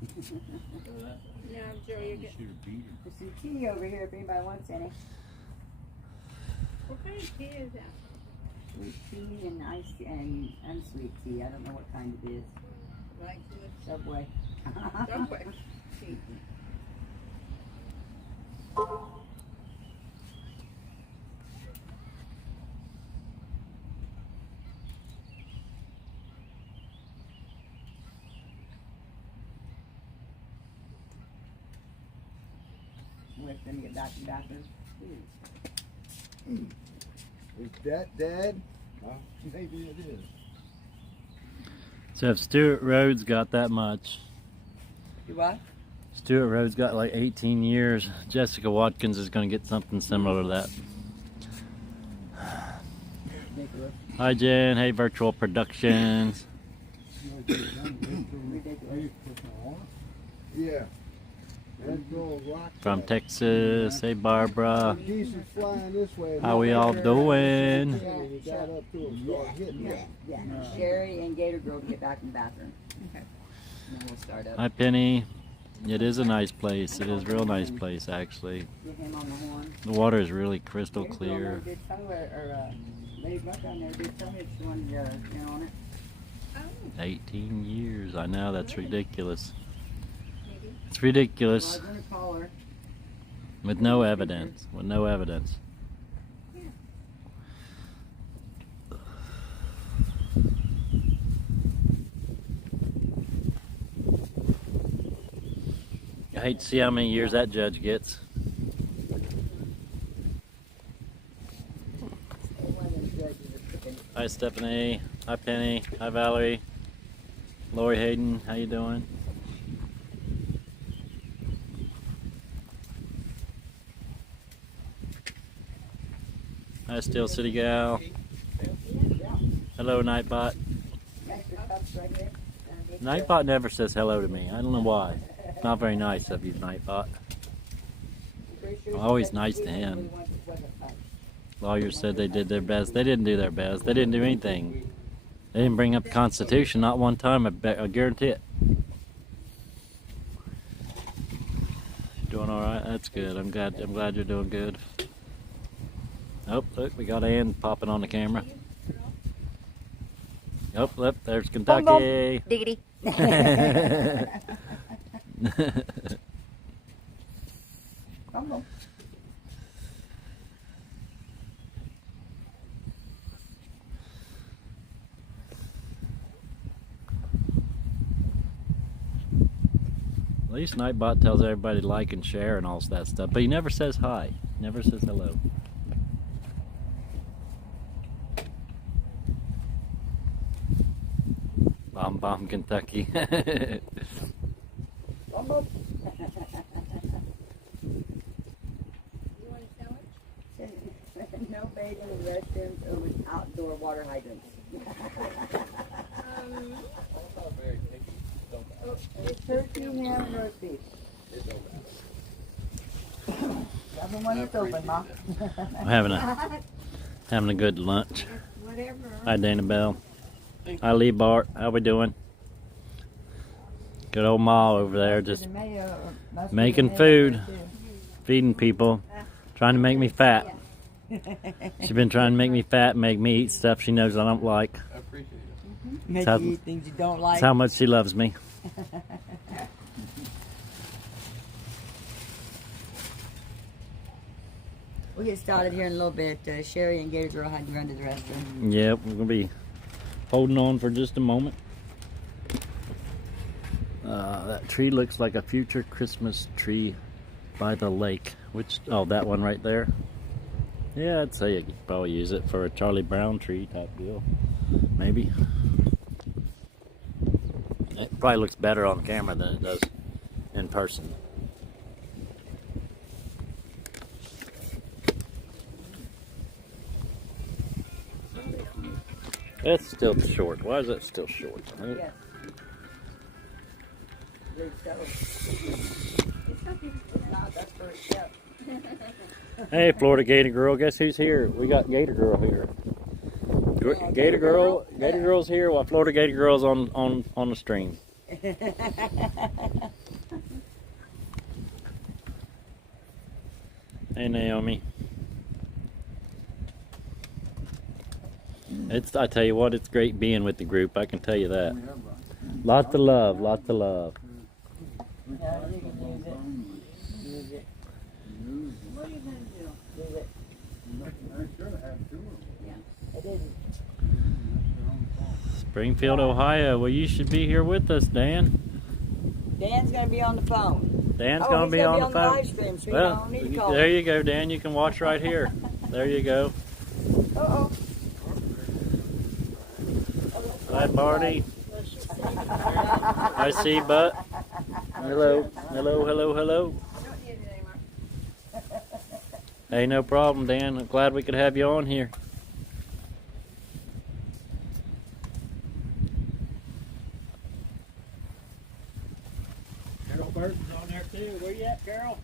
Now, Joe, you get. There's some tea over here if anybody wants any. What kind of tea is that? Sweet tea and iced and unsweet tea. I don't know what kind it is. Like this? Subway. Subway tea. Wait for them to get back to the bathroom. Is that Dad? Oh, maybe it is. So if Stewart Rhodes got that much, You what? Stewart Rhodes got like 18 years, Jessica Watkins is going to get something similar to that. Hi Jen, hey Virtual Productions. Yeah. From Texas, hey Barbara. Geese are flying this way. How we all doing? Yeah. Sherry and Gator Girl get back in the bathroom. Okay. And then we'll start up. Hi Penny. It is a nice place. It is a real nice place actually. Get him on the horn. The water is really crystal Gator Girl clear. never did tell me, or Lady Buck down there did tell me if she wanted in on it. Oh, 18 years. I know, that's ridiculous. maybe. It's Well, I ridiculous. was gonna call her. With no evidence. With no evidence. I hate to see how many years that judge gets. One of them judges are cooking. Hi Stephanie. Hi Penny. Hi Valerie. Lori Hayden, how you doing? Hi Steel City Gal. Hello Nightbot. Extra cups right here. Nightbot never says hello to me. I don't know why. It's not very nice of you, Nightbot. I'm always nice to him. Lawyers said they did their best. They didn't do their best. They didn't do anything. They didn't bring up the Constitution, not one time. I guarantee it. Doing all right. That's good. I'm glad you're doing good. Oh, look, we got Ann popping on the camera. Oh, look, there's Kentucky. Diggity. Come on. At least Nightbot tells everybody to like and share and all that stuff, but he never says hi. Never says hello. Bomb Bomb Kentucky. Come on. You want a sandwich? No bathing in restrooms or with outdoor water hydrants. It's turkey, ham, and roast beef. Have the one that's open, Ma. I'm having a good lunch. Whatever. Hi Dana Bell. Hi Lee Bart. How we doing? Good old Ma over there just making food, feeding people, trying to make me fat. She's been trying to make me fat, make me eat stuff she knows I don't like. I appreciate it. Make That's you eat things you don't like. That's how much she loves me. We'll get started here in a little bit. Sherry and Gator Girl had to run to the restroom. Yep, we're gonna be holding on for just a moment. That tree looks like a future Christmas tree by the lake. Which, oh, that one right there. Yeah, I'd say you could probably use it for a Charlie Brown tree type deal. Maybe. It probably looks better on camera than it does in person. It's still short. Why is it still short? Yes. Believe so. It's not, that's first step. Hey, Florida Gator Girl, guess who's here? We got Gator Girl here. Gator Girl's here while Florida Gator Girl's on the stream. Hey, Naomi. I tell you what, it's great being with the group. I can tell you that. Lots of love, lots of love. Yeah, you can use it. Use it. What are you gonna do? Use it. I didn't. Springfield, Ohio. Well, you should be here with us, Dan. Dan's gonna be on the phone. Dan's Oh, gonna he's be on the the phone. live stream, so you Well, don't need to call there him. you go, Dan. You can watch right here. There you go. Uh-oh. Hi, Barney. I see, Butt. Hello, hello, hello, hello. Don't need it anymore. Hey, no problem, Dan. I'm glad we could have you on here. Carol Burton's on there too. Where you at, Carol?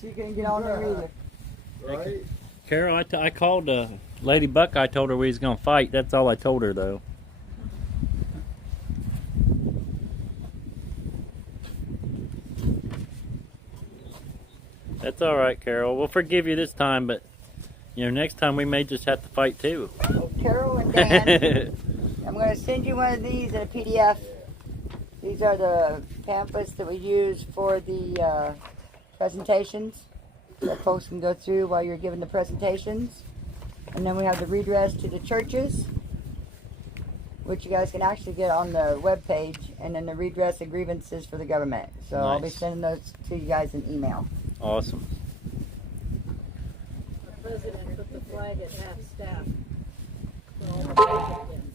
She couldn't get on there either. Right? Carol, I called Lady Buck. I told her we was gonna fight. That's all I told her, though. That's all right, Carol. We'll forgive you this time, but next time we may just have to fight too. Carol and Dan, I'm going to send you one of these in a PDF. These are the pamphlets that we use for the presentations that folks can go through while you're giving the presentations. And then we have the redress to the churches, which you guys can actually get on the webpage, and then the redress and grievances for the government. So I'll be Nice. sending those to you guys in email. Awesome. The president put the flag at half staff for all the Republicans.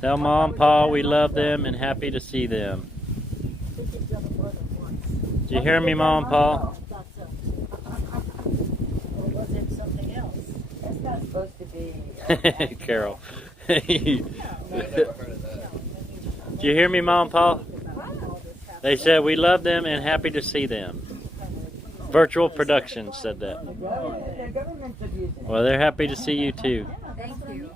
Tell Mom, Pa, we love them and happy to see them. I think he's done it more than once. Did you hear me, Mom, Pa? Thought so. Or was it something else? That's not supposed to be. Carol. Did you hear me, Mom, Pa? They said we love them and happy to see them. Virtual Productions said that. The government's abusing it. Well, they're happy to see you too. Thank you.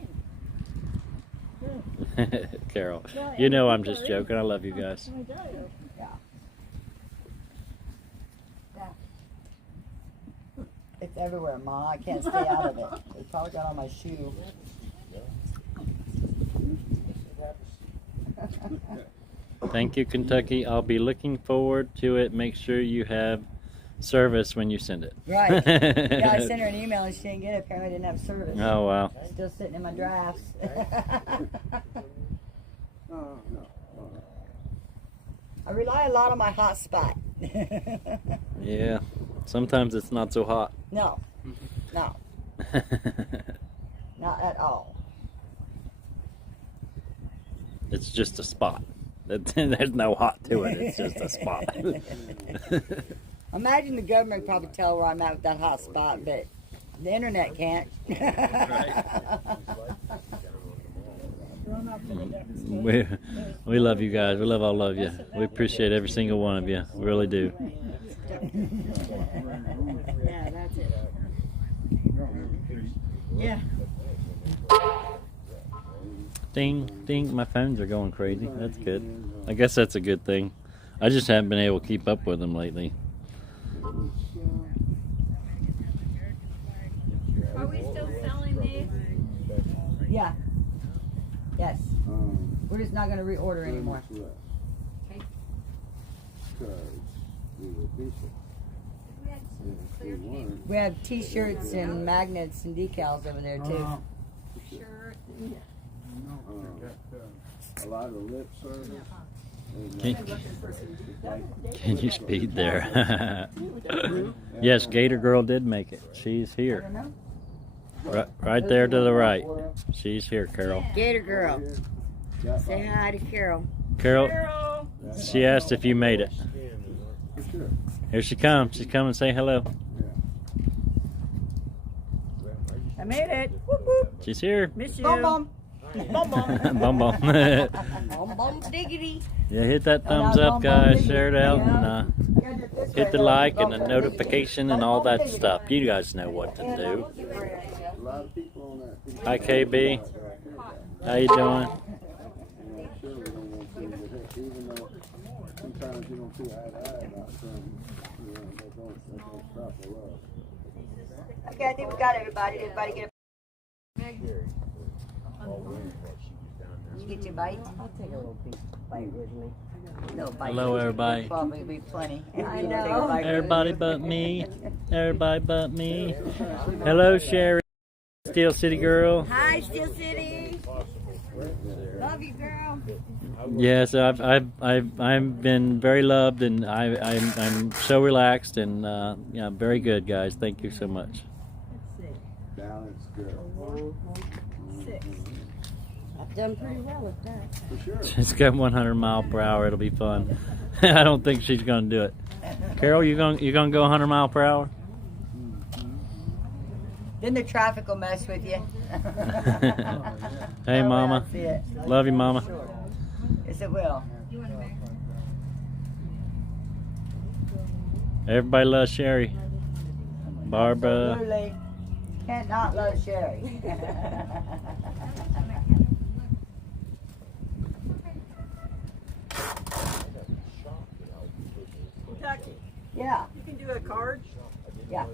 Carol, you know I'm just joking. I love you guys. It's everywhere, Ma. I can't stay out of it. It probably got on my shoe. Thank you, Kentucky. I'll be looking forward to it. Make sure you have service when you send it. Right. Yeah, I sent her an email and she didn't get it. Apparently I didn't have service. Oh, wow. Still sitting in my drafts. I rely a lot on my hot spot. Yeah. Sometimes it's not so hot. No. No. Not at all. It's just a spot. There's no hot to it. It's just a spot. Imagine the government probably tell where I'm at with that hot spot, but the internet can't. We love you guys. We love all of you. We appreciate every single one of you. We really do. Yeah, that's it. Yeah. Ding, ding. My phones are going crazy. That's good. I guess that's a good thing. I just haven't been able to keep up with them lately. Are we still selling these? Yeah. Yes. We're just not going to reorder anymore. Okay. We had some clear tape We have t-shirts and magnets and decals over there too. shirt. A lot of lip service. Can you speed there? Yes, Gator Girl did make it. She's I here. don't know. Right there to the right. She's here, Carol. Gator Girl. Say hi to Carol. Carol, she asked if you made it. Here she comes. She's coming to say hello. I made it. Whoop, whoop. She's here. Miss you. Bum bum. Bum bum. Bum bum. Bum bum diggity. Yeah, hit that thumbs up, guys. Share it out and hit the like and the notification and all that stuff. You guys know what to do. Hi, KB. How you doing? Sometimes you don't see eye to eye about something. You know, they don't stop a lot. Okay, I think we got everybody. Did everybody get Did you get your bite? I'll take a little piece bite with me. No bite. Hello, everybody. Probably be plenty. I know. Everybody but me. Everybody but me. Hello, Sherry. Steel City girl. Hi, Steel City. Love you, girl. Yes, I've been very loved, and I'm so relaxed, and yeah, very good, guys. Thank you so much. Balanced girl. 6. I've done pretty well with that. For sure. She's got 100 mile per hour. It'll be fun. I don't think she's gonna do it. Carol, you gonna go 100 mile per hour? Then the traffic will mess with you. Hey, Mama. See it. Love you, Mama. Yes, it will. Everybody loves Sherry. Barbara. Absolutely. Can't not love Sherry. Kentucky, Yeah. you can do a card. Yeah.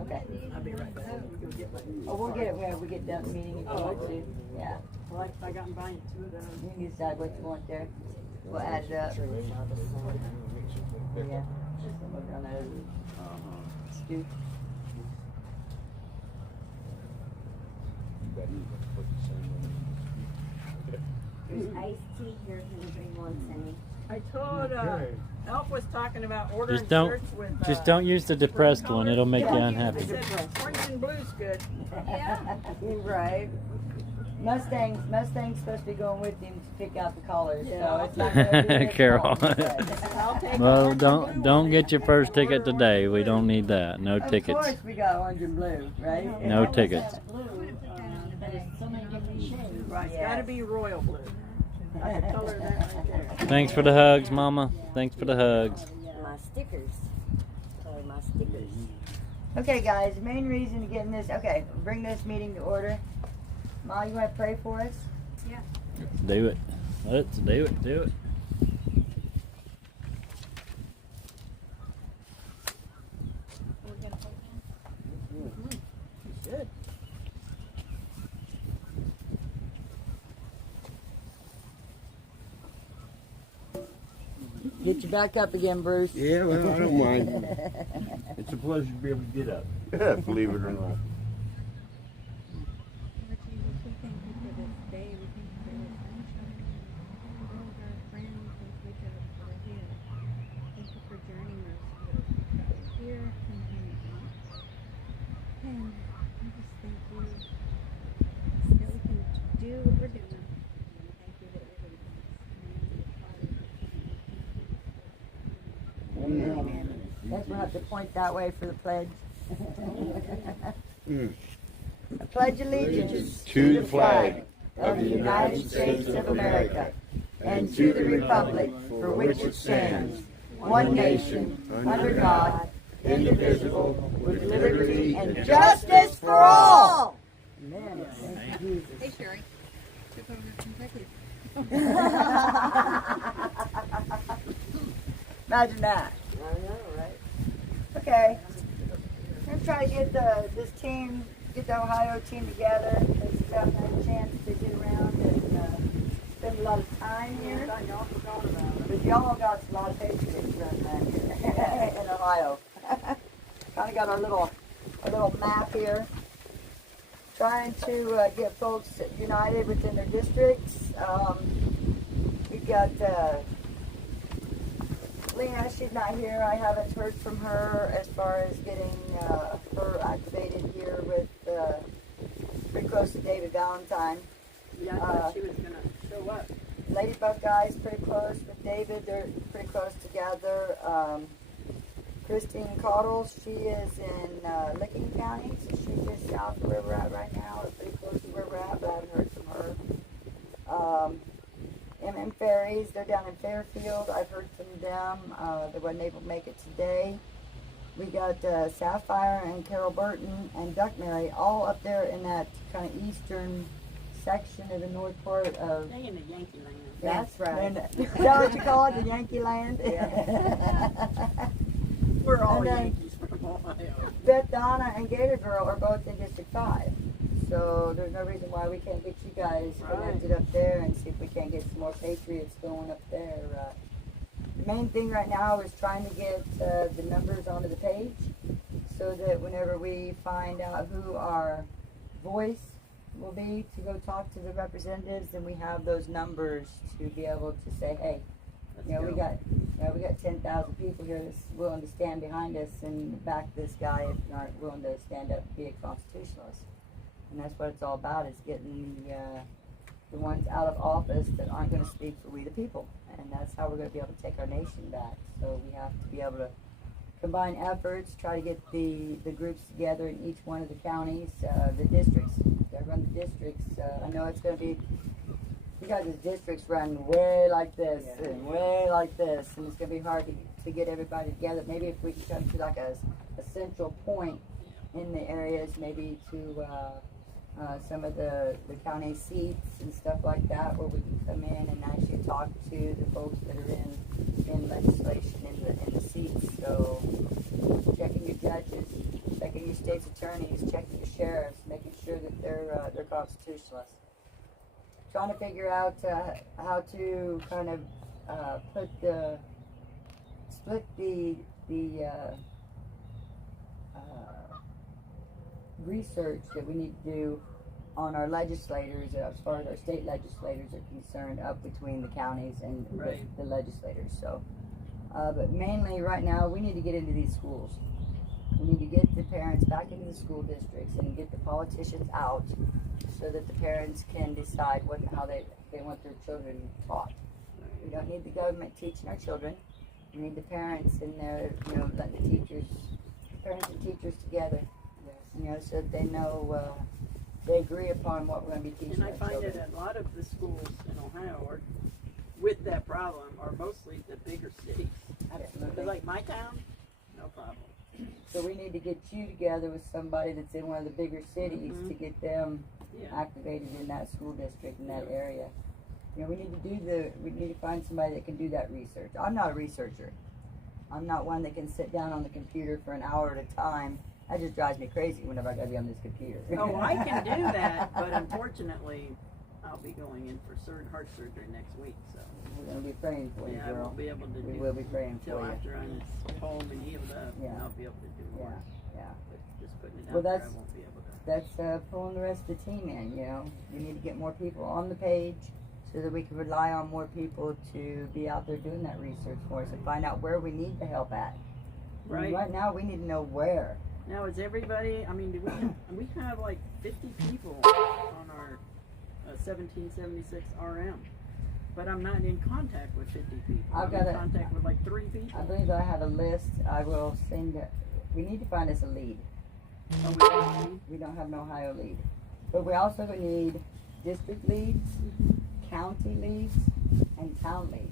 Okay. I'll be right back. Go get my. Oh, we'll get it when we get done the meeting if you want to. Yeah. Well, I got buying 2 of those. You can decide what you want there. We'll add it up. Yeah. Just look on that scoop. There's iced tea here if anybody wants any. I told Elf was talking about ordering shirts with. Just don't use the depressed one. It'll make you I unhappy. said orange and blue's good. Yeah. Right. Mustang's supposed to be going with him to pick out the colors. Yeah. So it's not gonna be his Carol. fault. I'll take Well, orange and blue don't one. get your first ticket today. We don't need that. No Of tickets. course we got orange and blue, right? No tickets. Right, it's gotta be royal blue. I can tell her that right there. Thanks for the hugs, Mama. Thanks for the hugs. My stickers. Sorry, my stickers. Okay, guys, the main reason to getting this, okay, bring this meeting to order. Ma, you want to pray for us? Let's do it. Let's do it. Do it. Good. Get you back up again, Bruce. Yeah, well, I don't mind. It's a pleasure to be able to get up. Believe it or not. Lord Jesus, we thank you for this day. We thank you for the sunshine. All of our friends and switchers that are here. Thank you for joining us here and here. And I just thank you that we can do what we're doing. And thank you that everybody Guess we'll have to point that way for the pledge. I pledge allegiance To the flag of the United States of America and to the republic for which it stands, one nation, under God, indivisible, with liberty and justice for all. Amen. Thank you, Jesus. Hey, Sherry. Took over Kentucky. Imagine that. I know, right? Okay. I'm going to try to get this team, get the Ohio team together. Because Steph had a chance to get around and spend a lot of time here. Y'all forgot about it. But y'all got a lot of patriots done back here in Ohio. Kind of got our little map here. Trying to get folks united within their districts. We've got Lena, she's not here. I haven't heard from her as far as getting her activated here with pretty close to David Valentine. Yeah, I thought she was gonna show up. Ladybug Guy's pretty close with David. They're pretty close together. Christine Caudle, she is in Licking County, so she's just south of where we're at right now. We're pretty close to where we're at, but I haven't heard from her. MM Ferries, they're down in Fairfield. I've heard from them. They wasn't able to make it today. We got Sapphire and Carol Burton and Duck Mary all up there in that kind of eastern section of the north part of. They in the Yankee land. That's right. Is that what you call it, the Yankee land? We're all And then- Yankees from Ohio. Beth Donna and Gator Girl are both in District 5. So there's no reason why we can't get you guys connected up there and see if we can't get some more Patriots going up there. The main thing right now is trying to get the numbers onto the page so that whenever we find out who our voice will be to go talk to the representatives, then we have those numbers to be able to say, hey, we got 10,000 people here that's willing to stand behind us and back this guy if they aren't willing to stand up and be a constitutionalist. And that's what it's all about, is getting the ones out of office that aren't going to speak for we the people. And that's how we're going to be able to take our nation back. So we have to be able to combine efforts, try to get the groups together in each one of the counties, the districts. They run the districts. I know it's going to be, you guys' districts run way like this and way like this, and it's going to be hard to get everybody together. Maybe if we can come to like a central point in the areas, maybe to some of the county seats and stuff like that, where we can come in and actually talk to the folks that are in legislation in the seats. So checking your judges, checking your state's attorneys, checking your sheriffs, making sure that they're constitutionalists. Trying to figure out how to kind of split the research that we need to do on our legislators, as far as our state legislators are concerned, up between the counties and the legislators. So, but mainly right now, we need to get into these schools. We need to get the parents back into the school districts and get the politicians out, so that the parents can decide how they want their children taught. We don't need the government teaching our children. We need the parents in there, letting the parents and teachers together, so that they know, they agree upon what we're going to be teaching And I our find children. that a lot of the schools in Ohio are, with that problem, are mostly the bigger cities. Absolutely. But like my town, no problem. So we need to get you together with somebody that's in one of the bigger cities to get them activated in that school district, in that area. We need to find somebody that can do that research. I'm not a researcher. I'm not one that can sit down on the computer for an hour at a time. That just drives me crazy whenever I gotta be on this computer. Oh, I can do that, but unfortunately, I'll be going in for heart surgery next week, so. We're gonna be praying for you, Yeah, I girl. won't be able to We do will be praying until for you. after I'm home and healed up, Yeah. and I'll be able to do more. Yeah. But just putting it Well, out there, I that's- won't be able to. That's pulling the rest of the team in, We need to get more people on the page so that we can rely on more people to be out there doing that research for us and find out where we need the help at. Right. Right now, we need to know where. Now, is everybody, do we have like 50 people on our 1776 RM, but I'm not in contact with 50 people. I've I'm got in contact with like 3 people. I believe I have a list. I will send it. We need to find us a lead. Oh, we don't We don't have an Ohio lead. But we also need district leads, county leads, and town leads.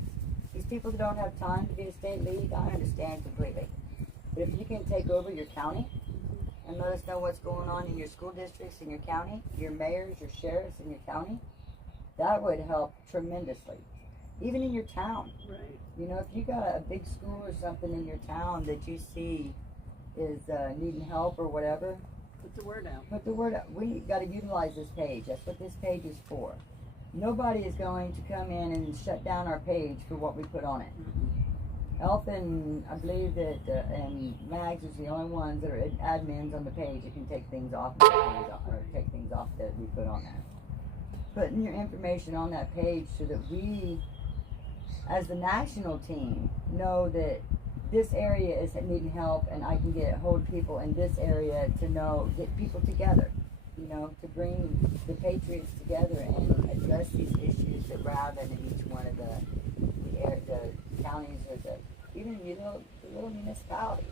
These people that don't have time to be a state lead, I understand completely. But if you can take over your county and let us know what's going on in your school districts in your county, your mayors, your sheriffs in your county, that would help tremendously. Even in your town. Right. If you got a big school or something in your town that you see is needing help or whatever, Put the word out. put the word out. We got to utilize this page. That's what this page is for. Nobody is going to come in and shut down our page for what we put on it. Elfin, I believe that, and Mags is the only ones that are admins on the page that can take things off, or take things off that we put on there. Putting your information on that page so that we, as the national team, know that this area is needing help, and I can get hold of people in this area to get people together, to bring the patriots together and address these issues that we're having in each one of the counties or even the little municipalities.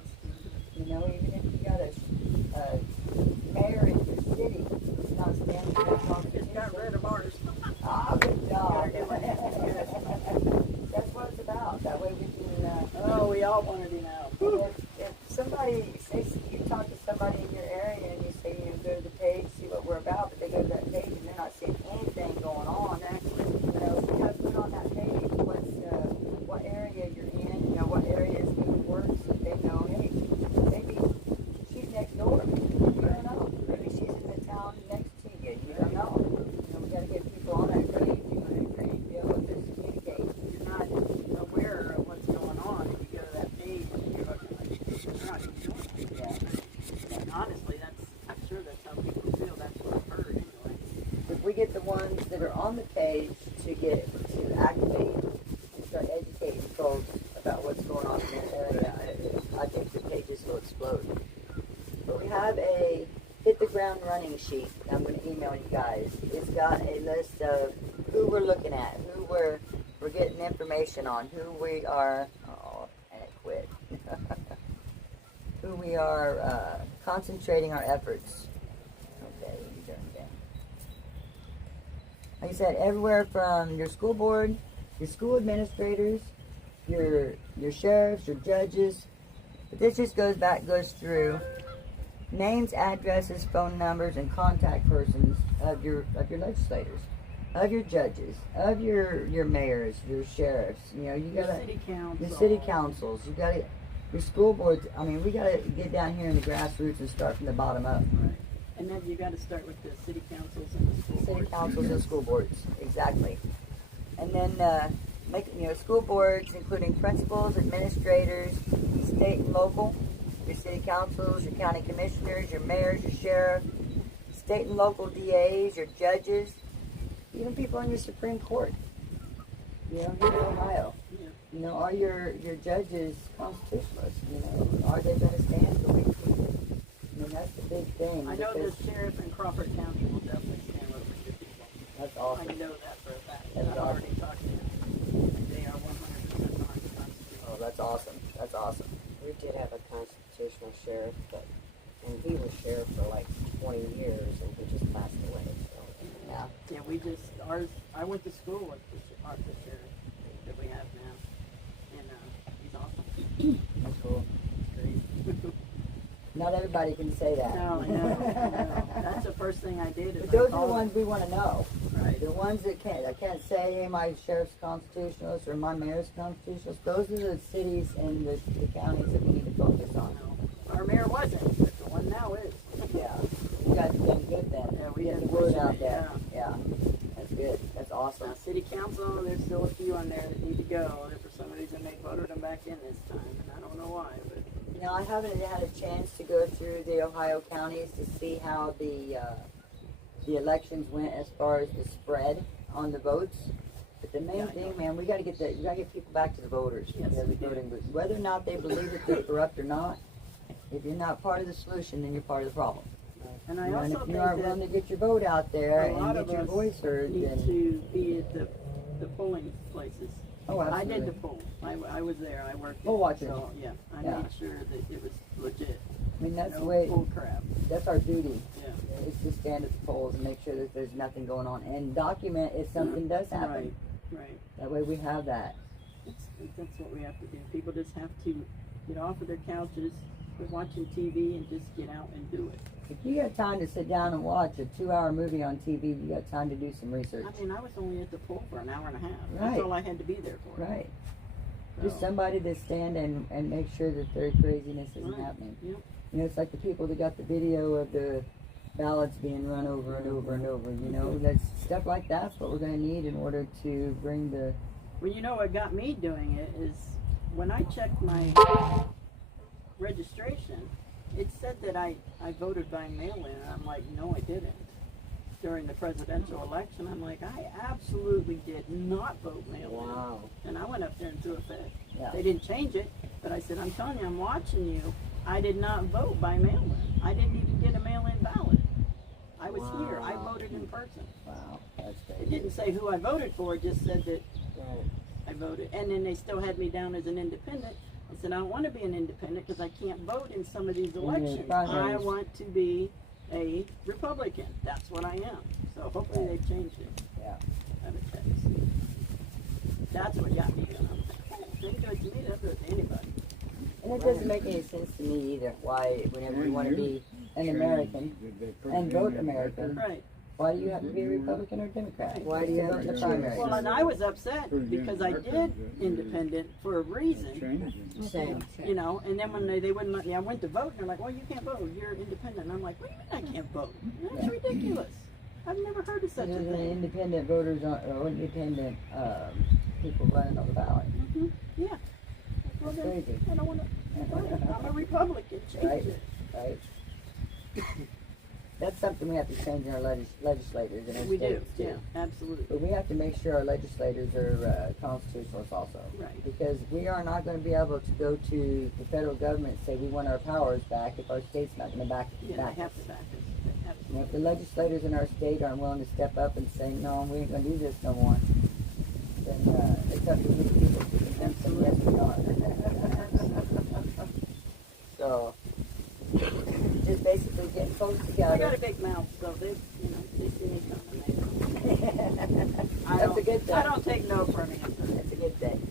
Even if you got a mayor in your city who's not standing for Just got rid of ours. Ah, good job. Gotta get rid of it. That's what it's about. That way we can. Oh, we all wanted him out. If somebody, say you talk to somebody in your area and you say, go to the page, see what we're about, but they go to that page and they're not seeing anything running sheet. I'm going to email you guys. It's got a list of who we're looking at, who we're getting information on, who we are. Oh, and it quit. Who we are concentrating our efforts. Okay, you done again. Like I said, everywhere from your school board, your school administrators, your sheriffs, your judges. But this just goes through names, addresses, phone numbers, and contact persons of your legislators, of your judges, of your mayors, your sheriffs. You know, you gotta your city councils. You gotta your school boards. I mean, we gotta get down here in the grassroots and start from the bottom up. Right. And then you got to start with the city councils and the school boards. City councils and school boards, exactly. And then school boards, including principals, administrators, state and local, your city councils, your county commissioners, your mayors, your sheriff, state and local DAs, your judges, even people on your Supreme Court. You know, here in Ohio. Yeah. You know, are your judges constitutionalists? You know, are they going to stand for we people? I mean, that's the big thing. I know the sheriff in Crawford County will definitely stand up for your people. That's awesome. I know that for a fact. That's I've already talked to them. They are 100% behind the Constitution. Oh, that's awesome. That's awesome. We did have a constitutional sheriff, and he was sheriff for like 20 years, and he just passed away. So. Yeah. Yeah, I went to school with the sheriff that we have now, and he's awesome. That's cool. Great. Not everybody can say that. No, I know. That's the first thing I did. But those are the ones we want to know. Right. The ones that can't. I can't say, hey, my sheriff's constitutionalist or my mayor's constitutionalist. Those are the cities and the counties that we need to focus on. No, our mayor wasn't, but the one now is. Yeah. You guys have been good then. Yeah, we get did the word push out it, there. Yeah. That's good. That's awesome. Now, city council, there's still a few on there that need to go. And for some reason, they voted them back in this time, and I don't know why. But You know, I haven't had a chance to go through the Ohio counties to see how the elections went as far as the spread on the votes. But the main thing, man, we got to get people back to the voters. Yes, Every we do. voting booth. Whether or not they believe that they're corrupt or not, if you're not part of the solution, then you're part of the problem. and I You know, and also if you think aren't that willing to get your vote out there a lot and of get your us voice heard, need then to be at the polling places. oh, I absolutely. did the poll. I was there. I worked. Poll it. watchers. So yeah, I Yeah. made sure that it was legit. I mean, that's No the way. bull crap. That's our duty. Yeah. Is to stand at the polls and make sure that there's nothing going on and document if something does happen. Right. That way we have that. That's what we have to do. People just have to get off of their couches, quit watching TV, and just get out and do it. If you got time to sit down and watch a 2-hour movie on TV, you got time to do some research. I mean, I was only at the poll for an hour and a half. Right. That's all I had to be there for. Right. So, Just somebody to stand and make sure that their craziness isn't Right. happening. Yep. You know, it's like the people that got the video of the ballots being run over and over and over. You know, that's stuff like that's what we're going to need in order to bring the. Well, you know what got me doing it is when I checked my registration, it said that I voted by mail-in, and I'm like, no, I didn't. During the presidential election, I'm like, I absolutely did not vote mail-in. Wow. And I went up there and threw a fit. Yeah. They didn't change it, but I said, I'm telling you, I'm watching you. I did not vote by mail-in. I didn't even get a mail-in ballot. I was here. I Wow. voted in person. Wow, that's It crazy. didn't say who I voted for. It just said that Right. I voted. And then they still had me down as an independent. I said, I don't want to be an independent because I can't vote in some of these the elections. primaries. I want to be a Republican. That's what I am. So hopefully they've changed it. Yeah. Out of Tennessee. That's what got me. And I'm like, they do it to me, they'll do it to anybody. And it doesn't make any sense to me either. Why, whenever you want to be an American and vote American, Right. why do you have to be a Republican or Democrat? Why do you have to vote in the primaries? Well, and I was upset because I did independent for a reason, Same. you know, and then when they wouldn't let me, I went to vote and they're like, well, you can't vote, you're independent. And I'm like, what do you mean I can't vote? That's ridiculous. I've never heard of such a There's an thing. independent voters or independent people running on the ballot. Yeah. Well, That's then, crazy. I don't want to, I'm a Republican, change Right. it. Right? That's something we have to change in our legislators in our We do, states too. yeah, absolutely. But we have to make sure our legislators are constitutionalists also. Right. Because we are not going to be able to go to the federal government and say we want our powers back if our state's not going to back Yeah, back they have us. to back us. They have to. You know, if the legislators in our state aren't willing to step up and say, no, we ain't going to do this no more, then it's up to these people to convince them, yes, we are. So, just basically getting folks together. I got a big mouth, so they see me coming. That's a good thing. I don't take no for an answer. That's a good thing.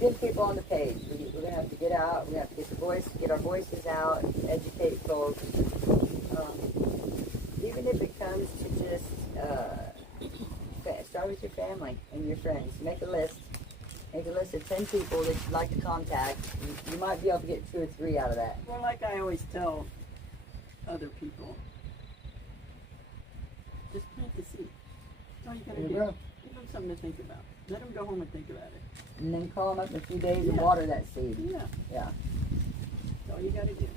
Get people on the page. We're going to have to get out. We have to get our voices out, educate folks. Even if it comes to just start with your family and your friends. Make a list. Make a list of 10 people that you'd like to contact. You might be able to get 2 or 3 out of that. Well, like I always tell other people, just plant the seed. That's all you gotta do. Give them something to think about. Let them go home and think about it. And then call them up in a few days and Yeah. water that seed. Yeah, Yeah. that's all you gotta do.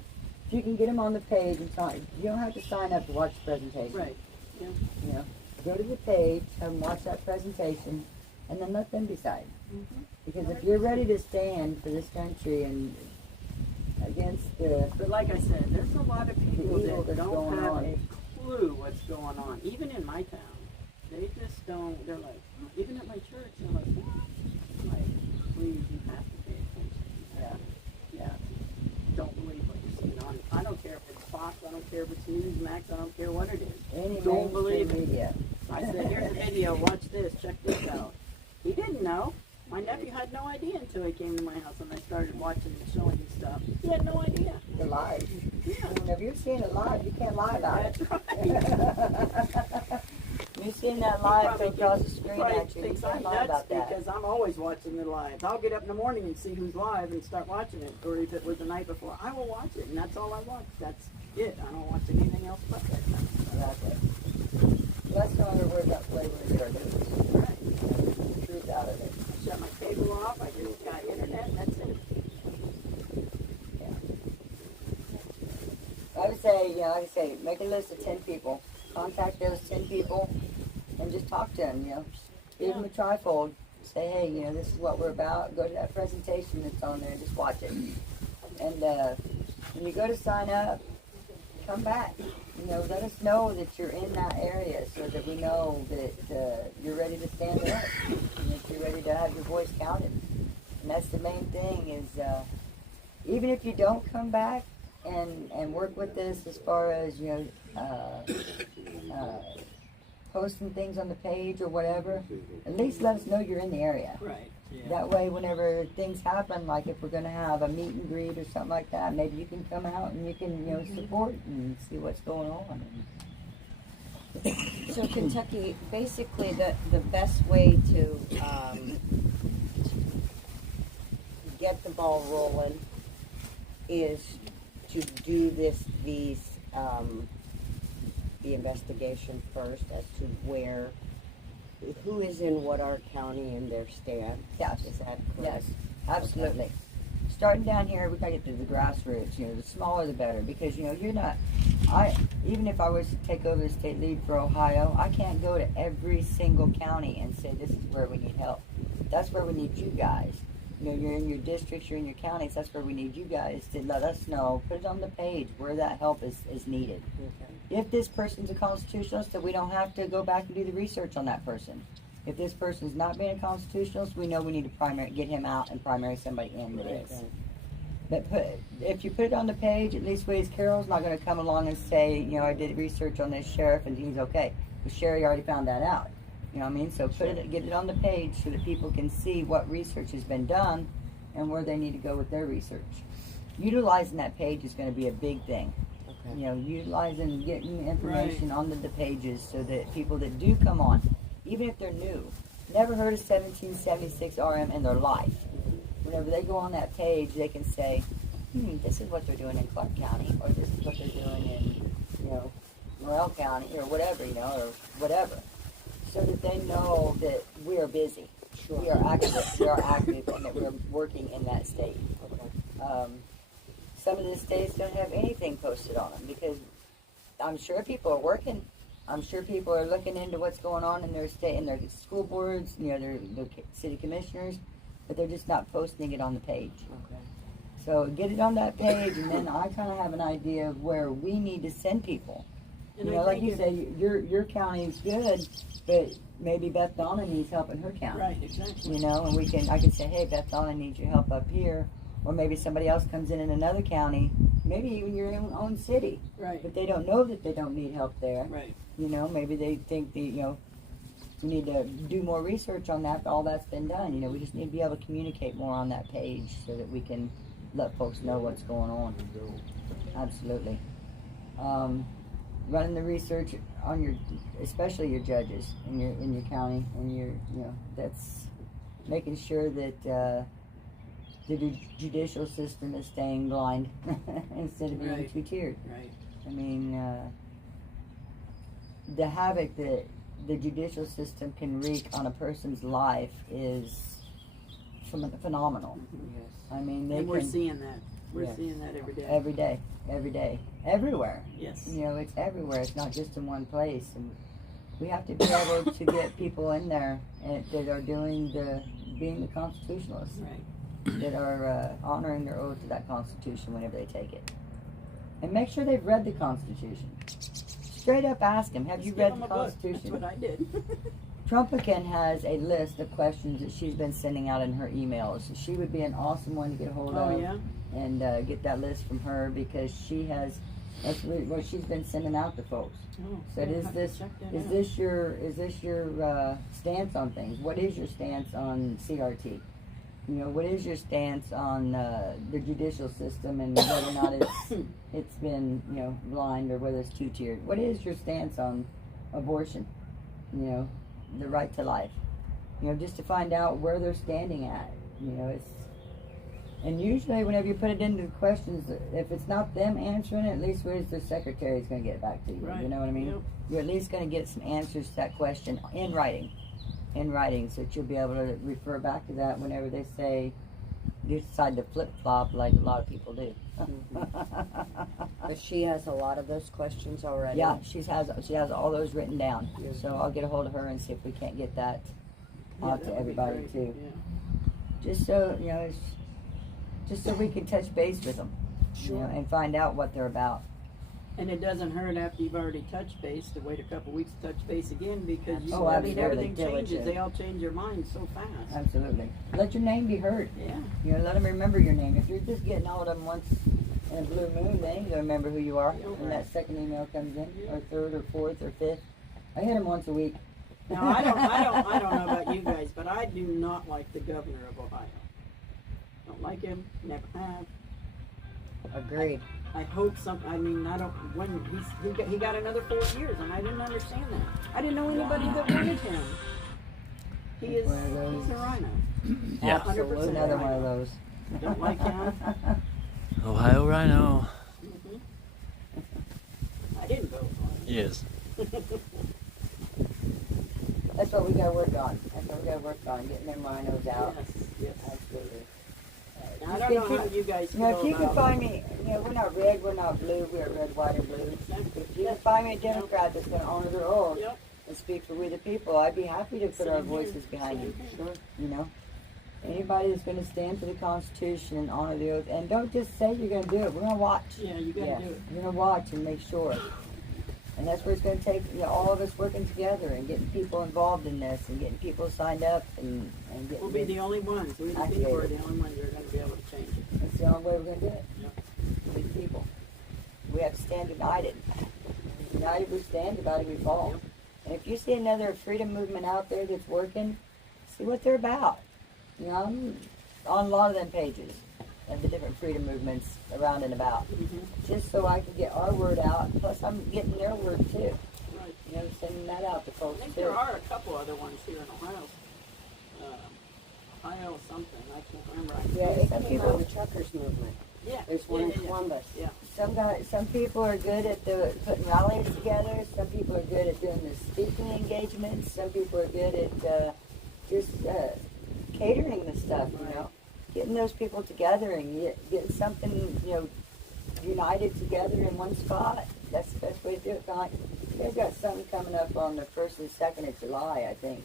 If you can get them on the page and sign, you don't have to sign up to watch the presentation. Right. Yeah. You know, go to the page, have them watch that presentation, and then let them decide. Mm-hmm. Because if you're ready to stand for this country and against the, But like I said, there's a lot of people evil that that's don't going have on. a clue what's going on. Even in my town, they just don't. They're like, even at my church, they're like, what? I'm like, please, you have to pay attention. Yeah. Don't believe what you're seeing on. I don't care if it's Fox. I don't care if it's Newsmax. I don't care what it is. any Don't believe mainstream it. media. I said, here's a video. Watch this. Check this out. He didn't know. My nephew had no idea until he came to my house and I started watching and showing him stuff. He had no idea. The lies. Yeah. Whenever you're seeing it live, you can't lie about it. That's right. You're seeing that He live probably go across the screen probably at you. You thinks can't I'm lie nuts about that. because I'm always watching the live. I'll get up in the morning and see who's live and start watching it. Or if it was the night before, I will watch it, and that's all I watch. That's it. I don't watch anything else but that kind of stuff. Exactly. Let's not worry about flavoring our news. Right. The truth out of it. I shut my cable off. I just got internet, and that's it. I would say, like I say, make a list of 10 people. Contact those 10 people and just talk to them, Give them a trifold. Say, hey, this is what we're about. Go to that presentation that's on there and just watch it. And when you go to sign up, come back. Let us know that you're in that area so that we know that you're ready to stand up and that you're ready to have your voice counted. And that's the main thing is even if you don't come back, and work with this as far as posting things on the page or whatever. At least let us know you're in the area. Right. Yeah. That way, whenever things happen, like if we're going to have a meet and greet or something like that, maybe you can come out and you can support and see what's going on. So Kentucky, basically the best way to get the ball rolling is to do the investigation first as to who is in what our county and their stand. Yes. Is that correct? Yes, absolutely. Starting down here, we got to get to the grassroots. The smaller the better, because you're not. Even if I was to take over the state lead for Ohio, I can't go to every single county and say this is where we need help. That's where we need you guys. You're in your districts, you're in your counties. That's where we need you guys to let us know. Put it on the page where that help is needed. Okay. If this person's a constitutionalist, then we don't have to go back and do the research on that person. If this person's not being a constitutionalist, we know we need to get him out and primary somebody in that is. But if you put it on the page, at least ways Carol's not going to come along and say, I did research on this sheriff and he's okay. Because Sherry already found that out. You know what I mean? So get it on the page so that people can see what research has been done and where they need to go with their research. Utilizing that page is going to be a big thing. Okay. Utilizing, getting information on the pages so that people that do come on, even if they're new, never heard of 1776 RM in their life, whenever they go on that page, they can say, this is what they're doing in Clark County, or this is what they're doing in, Morrell County, or whatever, or whatever. So that they know that we are busy. Sure. We are active, and that we're working in that state. Okay. Some of the states don't have anything posted on them because I'm sure people are working. I'm sure people are looking into what's going on in their state, in their school boards, their city commissioners, but they're just not posting it on the page. Okay. So get it on that page, and then I kind of have an idea of where we need to send people. And You I know, like think you if- say, your county is good, but maybe Beth Donna needs help in her county. Right, exactly. You know, and I can say, hey, Beth Donna needs your help up here, or maybe somebody else comes in another county, maybe even your own city, Right, but they don't know that they don't need help there. right. You know, maybe they think we need to do more research on that, but all that's been done. You know, we just need to be able to communicate more on that page so that we can let folks know what's going on. Absolutely. Running the research on especially your judges in your county, and that's making sure that the judicial system is staying blind instead of being Right. two-tiered. Right. I mean, the havoc that the judicial system can wreak on a person's life is phenomenal. Yes. I mean, they And we're can seeing that. We're Yes. seeing that every day. every day, everywhere. Yes. You know, it's everywhere. It's not just in one place. And we have to be able to get people in there that are being the constitutionalists, Right. that are honoring their oath to that Constitution whenever they take it. And make sure they've read the Constitution. Straight up ask them, have you Just read give the 'em a book. Constitution? That's what I did. Trumpican has a list of questions that she's been sending out in her emails. She would be an awesome one to get a hold Oh, of yeah? and get that list from her, because that's really what she's been sending out to folks. Oh, Said, I'll is have to this check that is out. this your stance on things? What is your stance on CRT? You know, what is your stance on the judicial system and whether or not it's been blind, or whether it's two-tiered? What is your stance on abortion? You know, the right to life. You know, just to find out where they're standing at. You know, and usually whenever you put it into the questions, if it's not them answering it, at least the secretary is going to get back to you. Right. You know what I mean? Yep. You're at least going to get some answers to that question in writing, so that you'll be able to refer back to that whenever they decide to flip-flop like a lot of people do. But she has a lot of those questions already. Yeah, she has all those written down. So I'll get a hold of her and see if we can't get that Yeah, out that to would be everybody great. too. Yeah. Just so just so we can touch base with them, Sure. and find out what they're about. And it doesn't hurt after you've already touched base to wait a couple weeks to touch base again, because Oh, everything absolutely. changes. Diligent. They all change their minds so fast. Absolutely. Let your name be heard. Yeah. Let them remember your name. If you're just getting all of them once in a blue moon, they ain't gonna remember who you are Yeah, when right. that second email comes in, or third, or fourth, or fifth. I hit them once a week. Now I don't know about you guys, but I do not like the governor of Ohio. Don't like him. Never have. Agreed. I hope he got another 4 years, and I didn't understand that. I didn't know anybody that wanted him. He's One of those. a rhino. Yeah. 100% Another one of rhino. those. Don't like him. Ohio Rhino. Mhm. I didn't vote for him. Yes. That's what we gotta work on. Getting them rhinos out. Yes. Absolutely. Now, I don't know how you guys feel If you can about find me, we're not red, we're not blue, we're red, white, and blue. Exactly. If you can find me a Democrat that's gonna honor their oath Yep. and speak for we the people, I'd be happy to put our Same here. voices behind you. Same here. Sure. Anybody that's gonna stand for the Constitution and honor the oath, and don't just say you're gonna do it, we're gonna watch. Yeah, you gotta do it. We're gonna watch and make sure. And that's where it's going to take all of us working together and getting people involved in this and getting people signed up and getting We'll be the only ones. We the people are the only ones that are going to be able to change it. That's the only way we're going to do it. Yep. We the people. We have to stand united. United we stand, divided we fall. Yep. And if you see another freedom movement out there that's working, see what they're about. I'm on a lot of them pages and the different freedom movements around and about. Just so I can get our word out. Plus I'm getting their word too. Right. Sending that out to I folks think too. there are a couple other ones here in Ohio. Ohio something. I can't remember. Yeah, Some some people people the truckers movement. Yeah. There's one yeah, in yeah, yeah. Columbus. Yeah. Some people are good at putting rallies together. Some people are good at doing the speaking engagements. Some people are good at just catering the stuff. Getting those people together and getting something united together in one spot. That's the best way to do it. They've got something coming up on the 1st and 2nd of July, I think,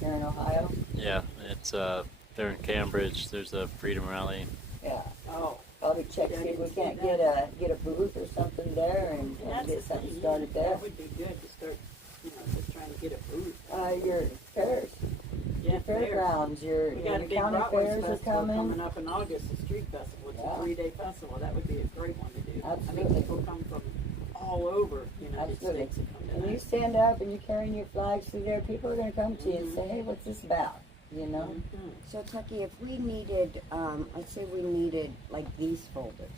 here in Ohio. Yeah, it's there in Cambridge. There's a freedom rally. Yeah. Oh, Probably check Yeah, see if we see can't that. get a booth or something there and that's get the something thing, started there. That would be good to start, just trying to get a booth. Your fairs, Yeah, your fairs. fairgrounds, your We got a big county Bratwurst fairs are festival coming. coming up in August, the street festival. It's Yeah. a 3-day festival. That would be a great one to do. I Absolutely. mean, people come from all over the United Absolutely. States to come to And you that. stand up and you're carrying your flags through there, people are going to come to you and Mhm. say, hey, what's this about? You know? Mhm. So Tucky, if we needed, let's say we needed like these folders,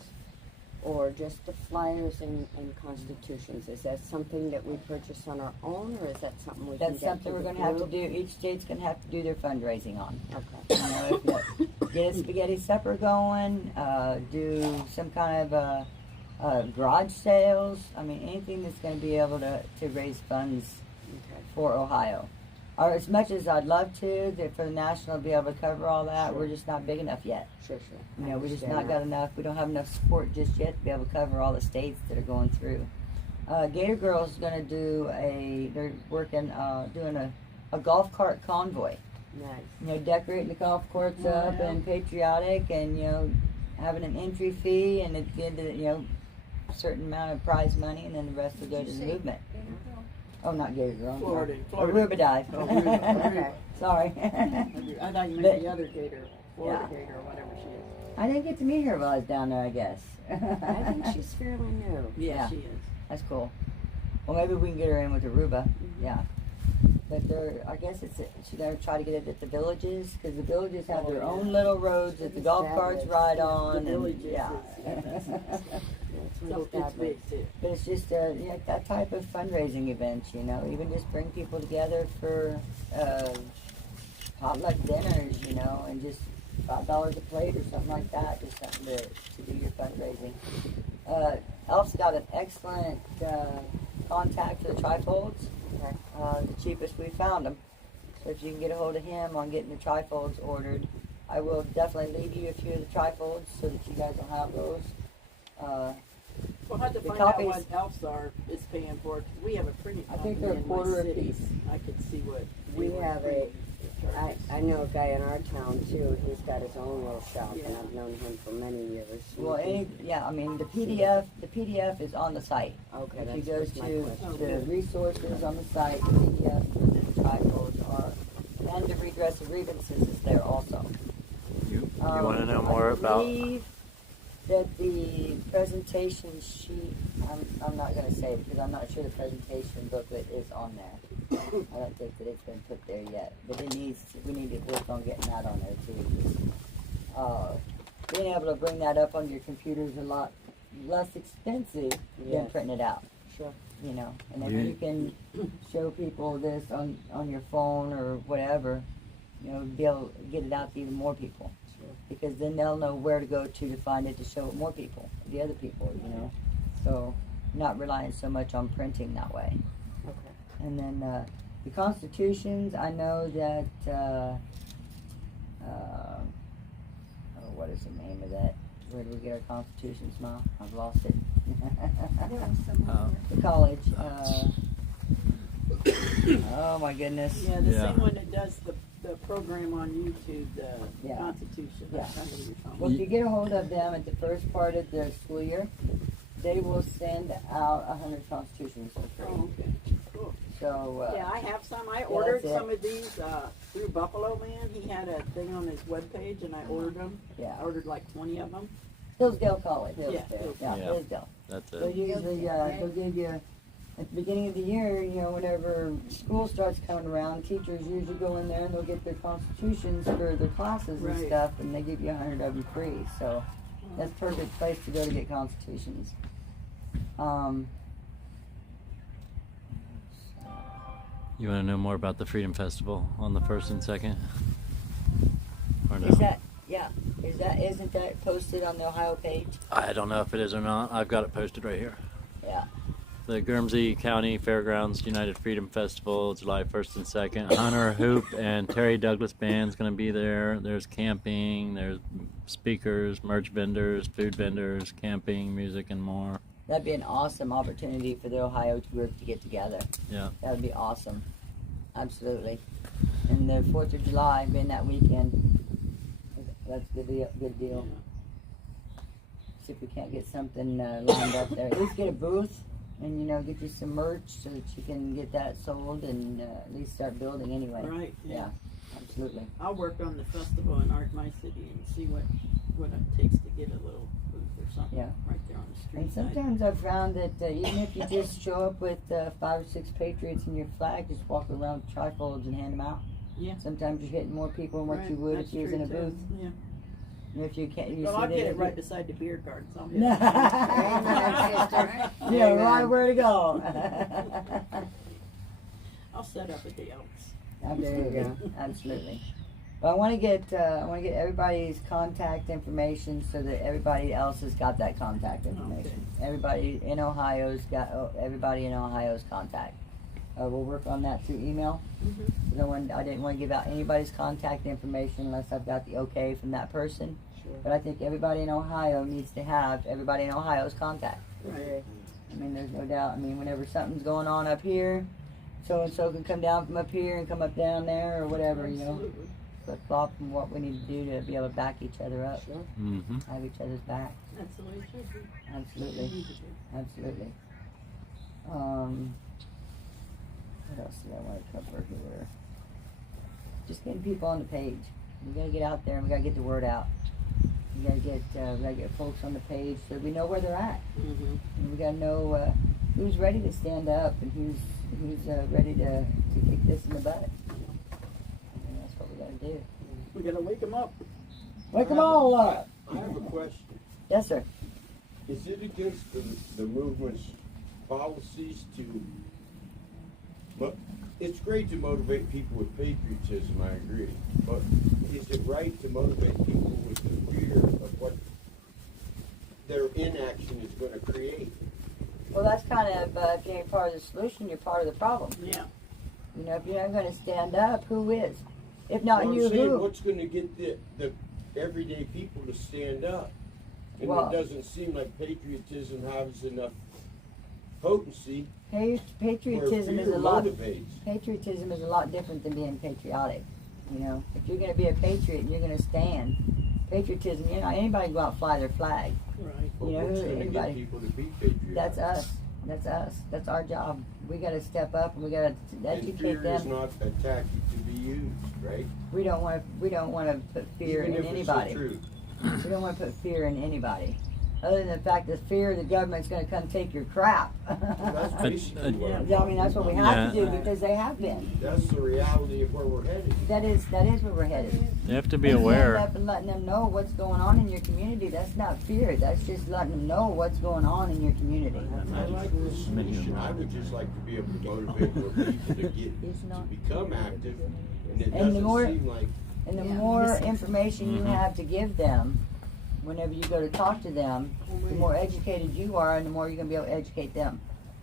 or just the flyers and constitutions, is that something that we purchase on our own, or is that something we That's can get something to we're the going to have to group? do. Each state's going to have to do their fundraising on. Okay. You know, if not, get a spaghetti supper going, do some kind of garage sales. I mean, anything that's going to be able to raise funds Okay. for Ohio. Or as much as I'd love to, for the national to be able to cover all that, Sure. we're just not big enough yet. Sure. You I know, we just understand not that. got enough. We don't have enough support just yet to be able to cover all the states that are going through. Gator Girls is going to do they're working, doing a golf cart convoy. Nice. You know, decorating the golf courts up Yeah. and patriotic, and having an entry fee, and at the end of a certain amount of prize money, and then the rest will go to the movement. Oh, not Gator Girl. I'm Florida, sorry. Florida. Aruba Dive. Oh, Aruba, Okay. Sorry. I thought you But- meant the other gator, Florida Yeah. gator or whatever she is. I didn't get to meet her while I was down there, I guess. I think she's fairly new. Yeah. She is. That's cool. Well, maybe we can get her in with Aruba. Mm-hmm. Yeah. But I guess she's going to try to get it at the villages, because the villages have their own little roads that the golf carts ride on. The villages and, yeah. that's nice. It's So really it's big too. But it's just that type of fundraising event, even just bring people together for potluck dinners, and just $5 a plate or something like that, just something to do your fundraising. Elf's got an excellent contact for the trifolds, the cheapest we found them. So if you can get a hold of him on getting the trifolds ordered, I will definitely leave you a few of the trifolds so that you guys will have those. We'll have to The find copies- out what Elf's is paying for it, 'cause we have a printing I company think they're a in quarter my a city. piece. I could see what We were have printing I charges. know a guy in our town too. He's got his own little shop, and Yeah. I've known him for many years. Well, I mean, the PDF is on the site. Okay, If you that's go just my to question. the resources on the site, the PDF for the trifolds are, and the redress of grievances is there also. You want to know more I about? believe that the presentation sheet, I'm not going to say it because I'm not sure the presentation booklet is on there. I don't think that it's been put there yet, but we need to work on getting that on there too. Being able to bring that up on your computer is a lot less expensive than Yes. printing it out. Sure. And if Yeah. you can show people this on your phone or whatever, be able to get it out to even more people. Sure. Because then they'll know where to go to find it to show it more people, the other people, So not relying so much on printing that way. Okay. And then the constitutions, I know that, what is the name of that? Where do we get our constitutions, Ma? I've lost it. The college. Oh my goodness. Yeah, the Yeah. same one that does the program on YouTube, the Yeah. Constitution. Yeah. That's what you're talking Well, if you get a hold of them at the first part of the school year, they will send out 100 constitutions for free. Oh, okay. Cool. So, Yeah, I have some. I yeah, ordered that's it. some of these through Buffalo Man. He had a thing on his webpage, and I ordered them. yeah. I ordered like 20 of them. Hillsdale College. Yeah, Hillsdale. Yeah, Yeah. Hillsdale. That's They'll it. usually, they'll give you, at the beginning of the year, whenever school starts coming around, teachers usually go in there and they'll get their constitutions for their classes and Right. stuff, and they give you 100 of them free. So that's a perfect place to go to get constitutions. You want to know more about the Freedom Festival on the 1st and 2nd? Or no? Isn't that posted on the Ohio page? I don't know if it is or not. I've got it posted right here. Yeah. The Guernsey County Fairgrounds United Freedom Festival, July 1st and 2nd. Hunter Hoop and Terry Douglas Band's going to be there. There's camping, there's speakers, merch vendors, food vendors, camping, music, and more. That'd be an awesome opportunity for the Ohio group to get together. Yeah. That would be awesome. Absolutely. And the 4th of July being that weekend, that's a good deal. see if we can't get something lined up there. At least get a booth and, you know, get you some merch so that you can get that sold and at least start building anyway. Right. Yeah, absolutely. I'll work on the festival in Art My City and see what it takes to get a little booth or something Yeah. right there on the street. And sometimes I've found that even if you just show up with 5 or 6 Patriots in your flag, just walk around with trifolds and hand them out. Yeah. Sometimes you're hitting more people than what Right, you would that's if you was true, in a too. booth. Yeah. And if you can't, you Well, see I'll that get it if right you- beside the beer gardens. I'll Yeah, right where to go. I'll set up at the Elks. Absolutely, absolutely. But I want to get everybody's contact information so that everybody else has got that contact information. Everybody in Ohio's got everybody in Ohio's contact. We'll work on that through email. I didn't want to give out anybody's contact information unless I've got the okay from that person. Sure. But I think everybody in Ohio needs to have everybody in Ohio's contact. Right. I mean, there's no doubt. I mean, whenever something's going on up here, so and so can come down from up here and come up down there or whatever, you know. Absolutely. Flip flop from what we need to do to be able to back each other up, Sure. Mm-hmm. have each other's back. That's the way it should be. Absolutely, Need to be. absolutely. What else do I want to cover here? Just getting people on the page. We gotta get out there and we gotta get the word out. We gotta get folks on the page so we know where they're at. Mm-hmm. And we gotta know who's ready to stand up and who's ready to kick this in the butt. And that's what we gotta do. We gotta wake them up. Wake them all up. I have a question. Yes, sir. Is it against the movement's policies to, but it's great to motivate people with patriotism, I agree, but is it right to motivate people with the fear of what their inaction is going to create? Well, that's kind of if you ain't part of the solution, you're part of the problem. Yeah. You know, if you're not going to stand up, who is? If not Well, you, I'm saying, who? what's going to get the everyday people to stand up? And Well- it doesn't seem like patriotism has enough potency where Patriotism is fear a lot. motivates. Patriotism is a lot different than being patriotic. You know, if you're going to be a patriot and you're going to stand, patriotism. You know, anybody can go out and fly their flag. Right. But You know, what's going to anybody- get people to be patriotic? That's us. That's us. That's our job. We got to step up and we got to And educate fear is them. not a tactic to be used, right? We don't want to put fear Even in if anybody. It's the truth. We don't want to put fear in anybody. Other than the fact that fear the government's going to come take your crap. That's basically what I'm I mean, that's what we have Yeah. to do because they have been. That's the reality of where we're headed. That is where we're headed. You have to be And standing aware. up and letting them know what's going on in your community. That's not fear. That's just letting them know what's going on in your community. I like this solution. I would just like to be able to motivate more people to get to become active, and it And the doesn't more- seem like And the Yeah. more information you Mhm. have to give them, whenever you go to talk to them, the more educated you are, and the more you're going to be able to educate them.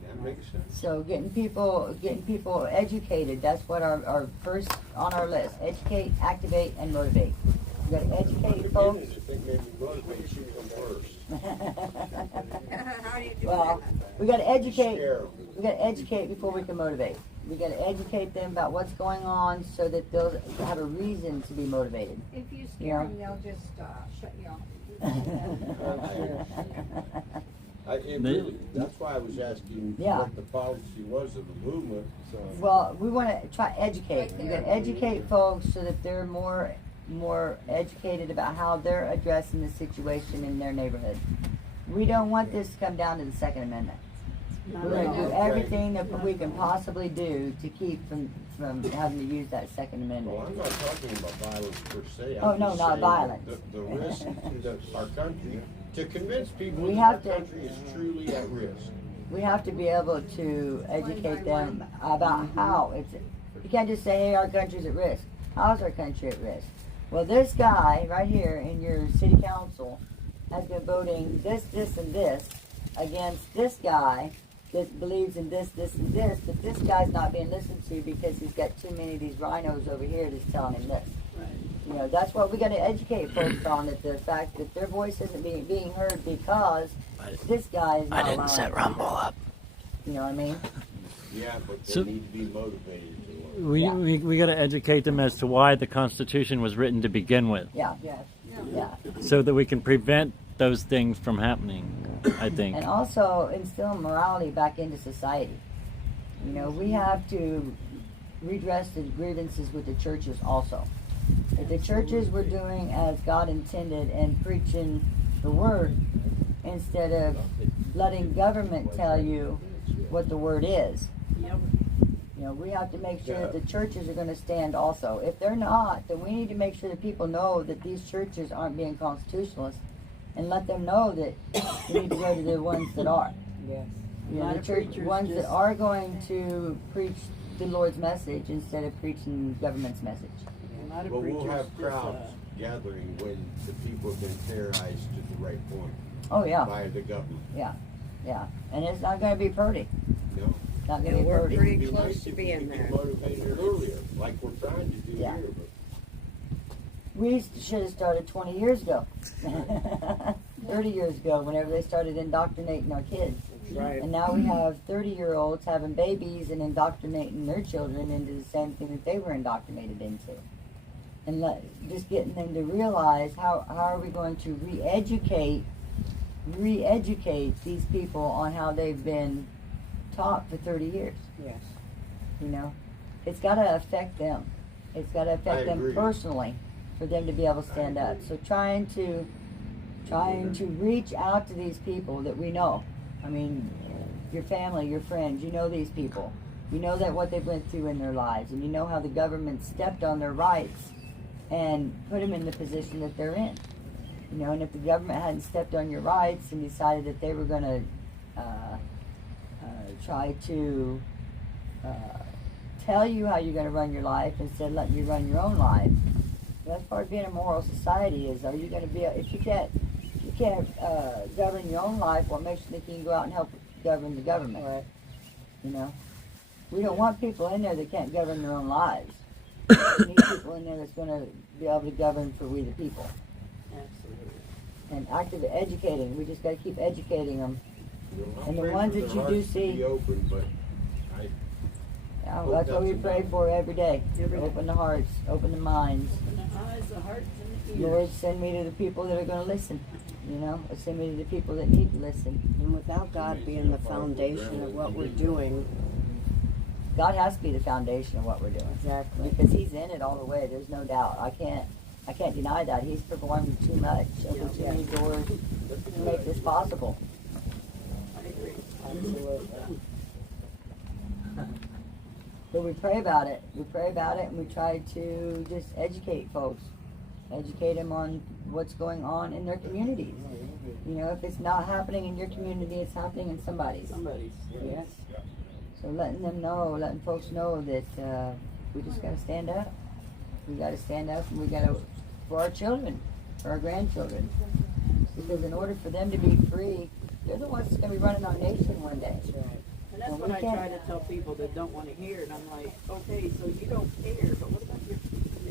that makes sense. So getting people educated, that's what our first on our list. Educate, activate, and motivate. You got to I'm educate beginning folks. to think maybe motivate should come first. How do you do Well, that? we got to educate. Scare 'em. We got to educate before we can motivate. We got to educate them about what's going on so that they'll have a reason to be motivated. If you Yeah. scare them, they'll just shut you off. And They- really, that's why I was asking Yeah. what the policy was of the movement. So Well, we want to try educate. We got to educate folks so that they're more educated about how they're addressing the situation in their neighborhood. We don't want this to come down to the Second Amendment. Not We're going at to do all. everything that we can possibly do to keep from having to use that Second Amendment. well, I'm not talking about violence per se. Oh, I'm no, just not saying violence. The risk to our country, to convince people We that have our to- country is truly at risk. We have to be able to educate them about how it's. You can't just say, "Hey, our country's at risk." How's our country at risk? Well, this guy right here in your city council has been voting this, and this against this guy that believes in this, and this, but this guy's not being listened to because he's got too many of these rhinos over here that's telling him this. Right. You know, that's what we got to educate folks on, that the fact that their voice isn't being heard because this guy is not I didn't allowing set it. Rumble up. You know what I mean? Yeah, but they So- need to be motivated to We, Yeah. we got to educate them as to why the Constitution was written to begin with, Yeah. Yeah. so that we can prevent those things from happening, I think. And also instill morality back into society. You know, we have to redress the grievances with the churches also. If the churches were doing as God intended and preaching the word instead of letting government tell you what the word is, Yep. you know, we have to make sure that the churches are going to stand also. If they're not, then we need to make sure that people know that these churches aren't being constitutionalist and let them know that we need to go to the ones that are. Yes. You A know, lot the of church preachers ones that just- are going to preach the Lord's message instead of preaching government's message. A lot of But we'll preachers have just, crowds gathering when the people have been terrorized to the right point Oh yeah, by the government. yeah, and it's not going to be pretty. No. Not going to And be we're pretty. pretty It'd be close nice to if we being could be there. motivated earlier, like we're trying to do Yeah. here. But We should have started 20 years ago, 30 years ago, whenever they started indoctrinating our kids. Right. And now we have 30-year-olds having babies and indoctrinating their children into the same thing that they were indoctrinated into. And just getting them to realize how are we going to re-educate these people on how they've been taught for 30 years. Yes. You know, it's got to affect them. It's got to affect them agree. personally for them to be able to stand up. So trying to reach out to these people that we know. I mean, your family, your friends, you know these people. You know that what they've went through in their lives, and you know how the government stepped on their rights and put them in the position that they're in. You know, and if the government hadn't stepped on your rights and decided that they were going to try to tell you how you're going to run your life instead of letting you run your own life. That's part of being a moral society. Is are you going to be if you can't govern your own life, what makes you think you can go out and help govern the government? Right. You know, we don't want people in there that can't govern their own lives. We need people in there that's going to be able to govern for we the people. absolutely. And active educating. We just got to keep educating them. you know, I'm And the praying ones for that their you do hearts to see- be open, but I Yeah, that's what we pray for every day. Every day. Open the hearts, open the minds. Open the eyes, the hearts, and the ears. Lord, send me to the people that are going to listen. You know, or send me to the people that need to listen. And without God being the foundation of what we're doing, God has to be the foundation of what we're doing. exactly. Because He's in it all the way. There's no doubt. I can't deny that. He's performed too much, opened too many doors to make this possible. I agree. Absolutely. But we pray about it. We pray about it, and we try to just educate folks, educate them on what's going on in their communities. You know, if it's not happening in your community, it's happening in somebody's. Somebody's. Yes. So letting them know, letting folks know that we just got to stand up. We got to stand up, and we got to for our children, for our grandchildren, because in order for them to be free, they're the ones that's going to be running our nation one day. And that's Well, what we I can't- try to tell people that don't want to hear it. I'm like, okay, so you don't care, but what about your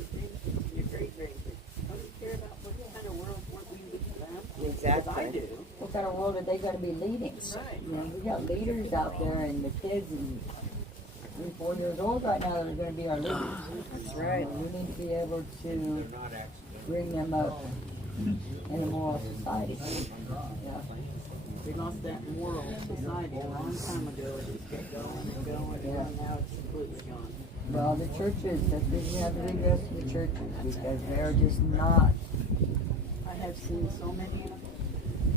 grandkids and your great grandkids? Don't you care about what kind of world we leave them? Exactly. Because I do. What kind of world are they going to be leading? Right. You know, we got leaders out there, and the kids and 3, 4 years old right now that are going to be our leaders. That's right. We need to be able to they're not accidental. bring them up in a moral society. Yeah. We lost that moral society a long time ago. It just kept going and going, Yeah. and now it's completely gone. Well, the churches, that's what you have to redress to the churches, because they're just not. I have seen so many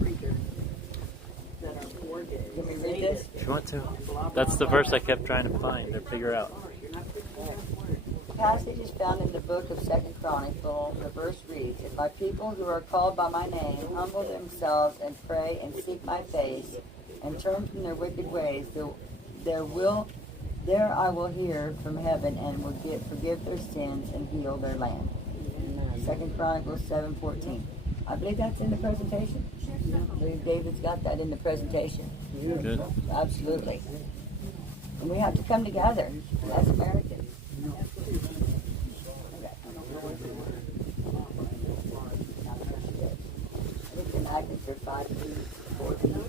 preachers that are for gays. Can we say read this? that If you want to. and blah, blah, That's the blah. verse I kept trying to find or figure out. You're not preaching God's word. The passage is found in the book of 2 Chronicles. The verse reads, "If my people who are called by my name humble themselves and pray and seek my face and turn from their wicked ways, there I will hear from heaven and will forgive their sins and heal their land." 2 Chronicles 7:14. I believe that's in the presentation. I believe David's got that in the presentation. Good. Absolutely. And we have to come together as Americans. It's been active for 5 years, 4 years.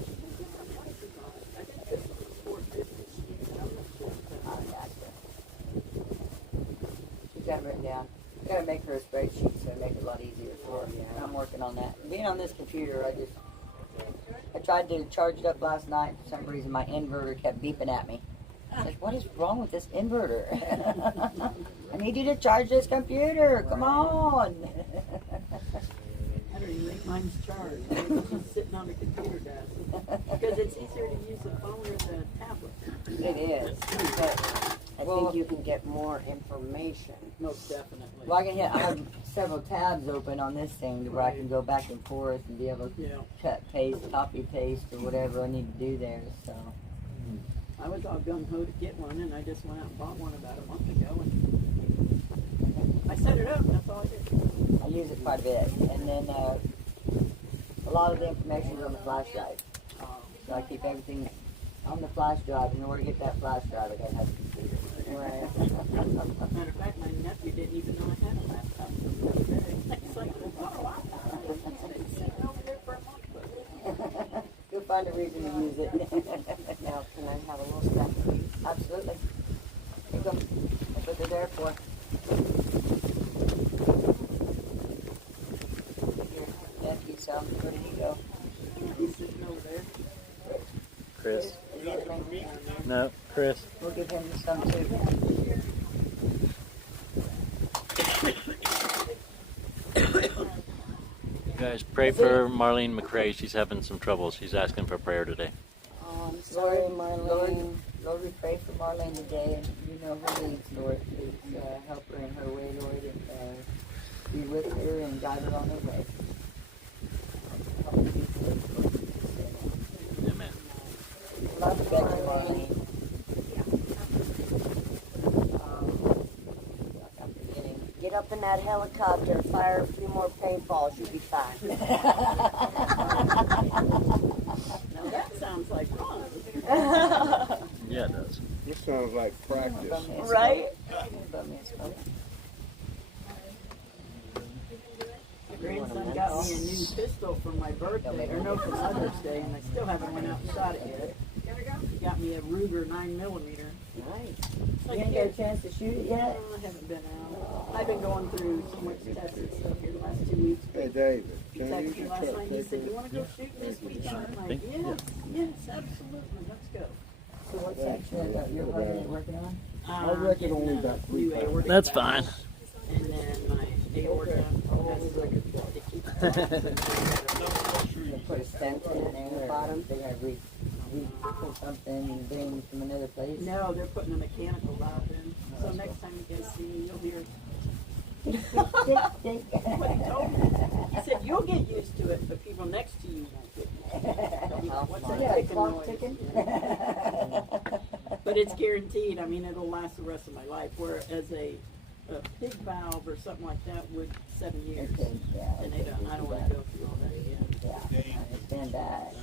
She's got it written down. Gotta make her a spreadsheets, so it makes it a lot easier for me. I'm working on that. Being on this computer, I tried to charge it up last night. For some reason, my inverter kept beeping at me. I was like, what is wrong with this inverter? I need you to charge this computer. Come on. I don't even think mine's charged. It's just sitting on the computer desk. Because it's easier to use the phone or the tablet. It is, but I think you can get more information. Most definitely. Well, I have several tabs open on this thing where I can go back and forth and be able to Yeah. cut, paste, copy, paste, or whatever I need to do there. So I was all gung-ho to get one, and I just went out and bought one about a month ago, and I set it up, and that's all I did. I use it quite a bit. And then a lot of the information is on the flash drive. So I keep everything on the flash drive. In order to get that flash drive, I gotta have a computer. Right. Matter of fact, my nephew didn't even know I had a laptop until the other day. He's like, oh, wow. It's sitting over there for a month. You'll find a reason to use it. Now, can I have a little stuff? Absolutely. Here you go. That's what they're there for. Your nephew, so where did he go? He's sitting over there. Chris. Is it me? No, Chris. We'll give him some too. You guys pray for Marlene McRae. She's having some trouble. She's asking for prayer today. I'm sorry, Lord, Marlene. Lord, we pray for Marlene today, and you know her needs, Lord. Please help her in her way, Lord, and be with her and guide her on her way. Help her be safe, Lord. Amen. Love you, Becky, Marlene. I'm forgetting. Get up in that helicopter, fire a few more paintballs, you'll be fine. Now that sounds like fun. Yeah, it does. This sounds like practice. Right? My grandson got me a new pistol for my birthday, or no, for Mother's Day, and I still haven't went out and shot it yet. He got me a Ruger 9mm. Nice. You didn't get a chance to shoot it yet? I haven't been out. I've been going through so much tests and stuff here the last 2 weeks. Hey, David, He can I use texted me your last truck? night, he said, you want to go shooting this weekend? I'm like, yes, absolutely, let's go. So what section of your body are you working on? I reckon only getting, about new 3 pounds. aortic That's valve, fine. And then my aorta has to keep They put a stent in there, or they're gonna put something in from another place? No, they're putting a mechanical valve in. So next time you guys see me, you'll hear. Tick, tick, tick. What he told me. He said you'll get used to it, but people next to you won't get used to it. What's that Yeah, ticking clock noise? ticking. But it's guaranteed. I mean, it'll last the rest of my life. Whereas a pig valve or something like that would 7 years. Okay, yeah, And they don't. I don't want to go through all that again. yeah, I understand that.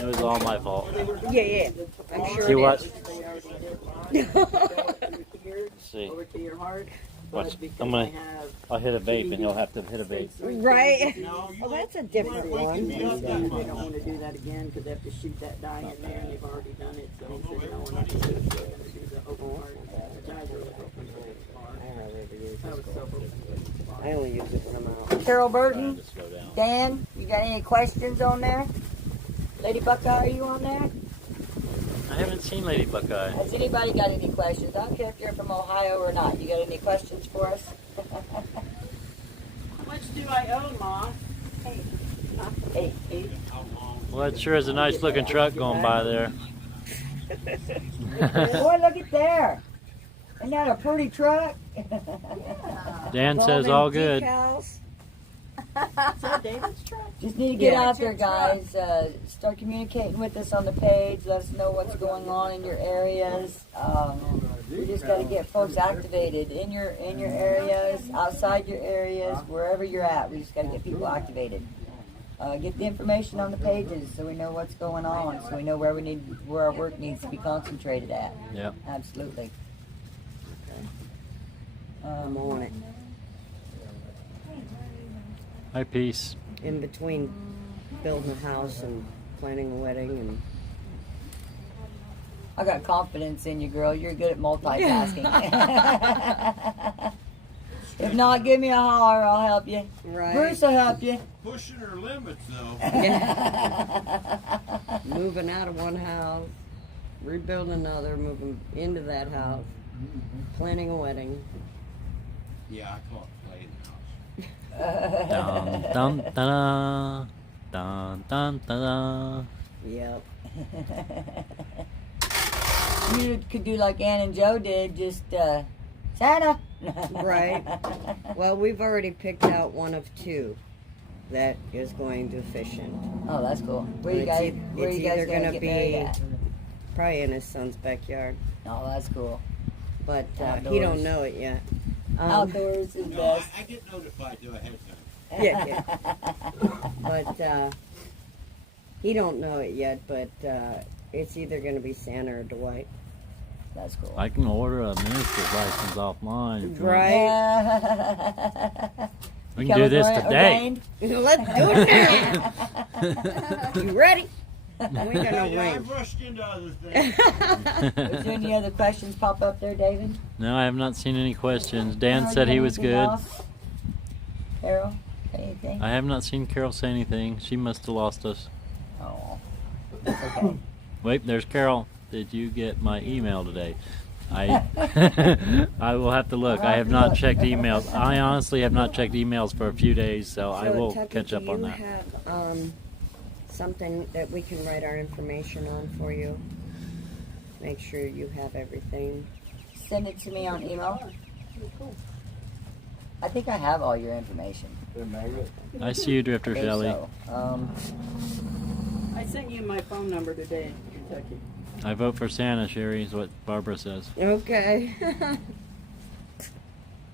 It was all my fault. Yeah. I'm sure See it what? is. They already did mine. Here, See. over to your heart. Watch. But because I'm gonna- I have I'll hit a vape and he'll have to hit a vape. Right. Well, that's a different They one. don't want to do that again because they have to shoot that dye in there, and they've already done it. So he said, no, we're not going to do the open heart, which I really hope we do. I was so hoping. I only use it when I'm out. Carol Trying Burton, to slow down. Dan, you got any questions on there? Lady Buckeye, are you on there? I haven't seen Lady Buckeye. Has anybody got any questions? I don't care if you're from Ohio or not. You got any questions for us? How much do I owe, Ma? Hey, Well, that sure is a nice looking truck going by there. boy, look at there. Isn't that a pretty truck? Dan says all good. Is that David's truck? Just need to get Yeah. out there, guys. Start communicating with us on the page. Let us know what's going on in your areas. We just got to get folks activated in your areas, outside your areas, wherever you're at. We just got to get people activated. Get the information on the pages so we know what's going on, so we know where our work needs to be concentrated at. Yep. Absolutely. I'm on it. Hi, peace. In between building a house and planning a wedding and I got confidence in you, girl. You're good at multitasking. If not, give me a holler. I'll help you. Right. Bruce will help you. Pushing her limits, though. Moving out of one house, rebuilding another, moving into that house, planning a wedding. Yeah, I call it playing house. Dun dun da dun dun dun da. Yep. You could do like Ann and Joe did, just Santa. Right. Well, we've already picked out one of two that is going to fishing. Oh, that's cool. Where you It's guys? e- Where it's you guys either gonna gonna get be- married at? Probably in his son's backyard, Oh, that's cool. but he Outdoors. don't know it yet. Outdoors is No, best. I get notified though ahead of time. Yeah, but he don't know it yet. But it's either going to be Santa or Dwight. That's cool. I can order a minister's license offline. If you want. Right. Yeah. We can do this today. Ordained? Let's do it now. You ready? We ain't got no Yeah, ring. I've rushed into other things. Is there any other questions pop up there, David? No, I have not seen any questions. Dan Carol, said you he got was anything good. else? Carol, anything? I have not seen Carol say anything. She must have lost us. Oh, that's okay. Wait, there's Carol. Did you get my email today? I I will have to look. I have not checked emails. I honestly have not checked emails for a few days, so I will Tucky, catch up on that. Do you have something that we can write our information on for you? Make sure you have everything. Send it to me on email. I think I have all your information. I see you, Drifter Okay, Shelley. so, I sent you my phone number today, Kentucky. I vote for Santa, Sherry, is what Barbara says. Okay.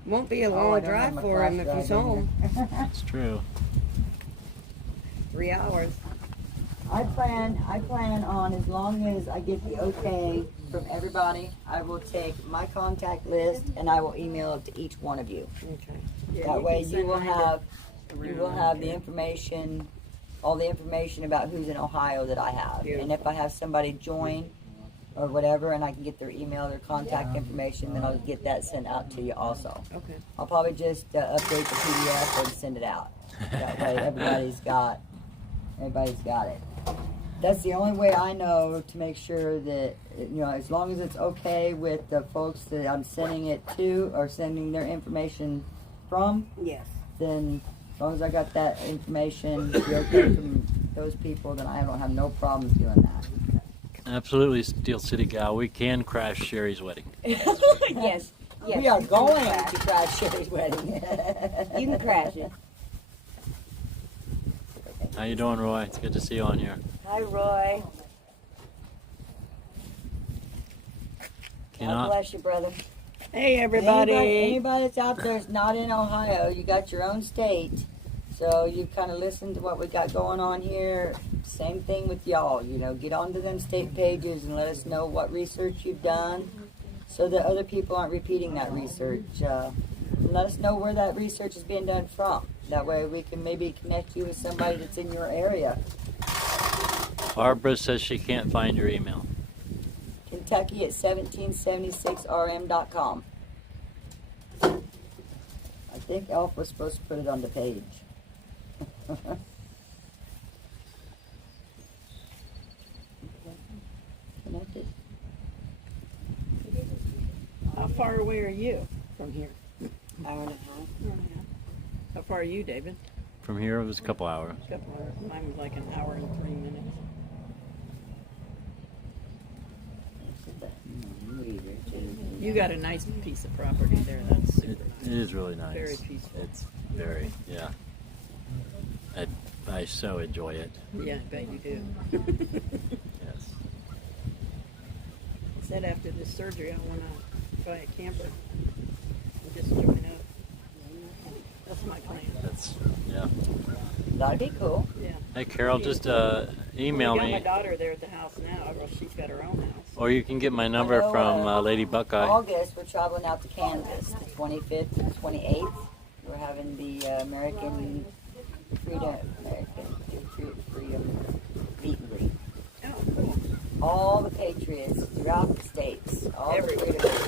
Won't be a oh, I long don't have drive my for him if flash he's drive in home. here. It's true. 3 hours. I plan on, as long as I get the okay from everybody, I will take my contact list and I will email it to each one of you. Okay. Yeah, That way can you send will mine have around. the information, all the information about who's in Ohio that I have. And Beautiful. if I have somebody join or whatever and I can get their email, their contact information, then I'll get that sent out to you also. Okay. I'll probably just update the PDF and send it out. That way everybody's got it. That's the only way I know to make sure that, as long as it's okay with the folks that I'm sending it to or sending their information from, Yes. then as long as I got that information, the okay from those people, then I don't have no problems doing that. Absolutely, Steel City Gal. We can crash Sherry's wedding. Yes. We are going to crash Sherry's wedding. You can crash it. How you doing, Roy? It's good to see you on here. Hi, Roy. God Cannot. bless you, brother. Hey, Anybody that's out there is not in Ohio, you got your own state. So you kind of listen to what we got going on here. Same thing with y'all. Get onto them state pages and let us know what research you've done so that other people aren't repeating that research. Let us know where that research is being done from. That way we can maybe connect you with somebody that's in your area. Barbara says she can't find your email. Kentucky at 1776rm.com. I think Elf was supposed to put it on the page. Connected. How far away are you from here? Hour and a half. How far are you, David? From here, it was a couple hours. Couple hours. Mine was like an hour and 3 minutes. You got a nice piece of property there. That's super It nice. is really nice. Very peaceful. It's very, yeah. I so enjoy it. Yeah, I bet you do. Yes. I said after this surgery, I want to buy a camper and just join up. That's my plan. That's, yeah. That'd be cool. Yeah. Hey, Carol, just email We got my me. daughter there at the house now. Well, she's got her own house. Or you can get my number know, from Lady Buckeye. August, we're traveling out to Kansas, the 25th to the 28th. We're having the American Freedom meet and greet. Oh, cool. All the patriots throughout the states, all the Everywhere. freedom,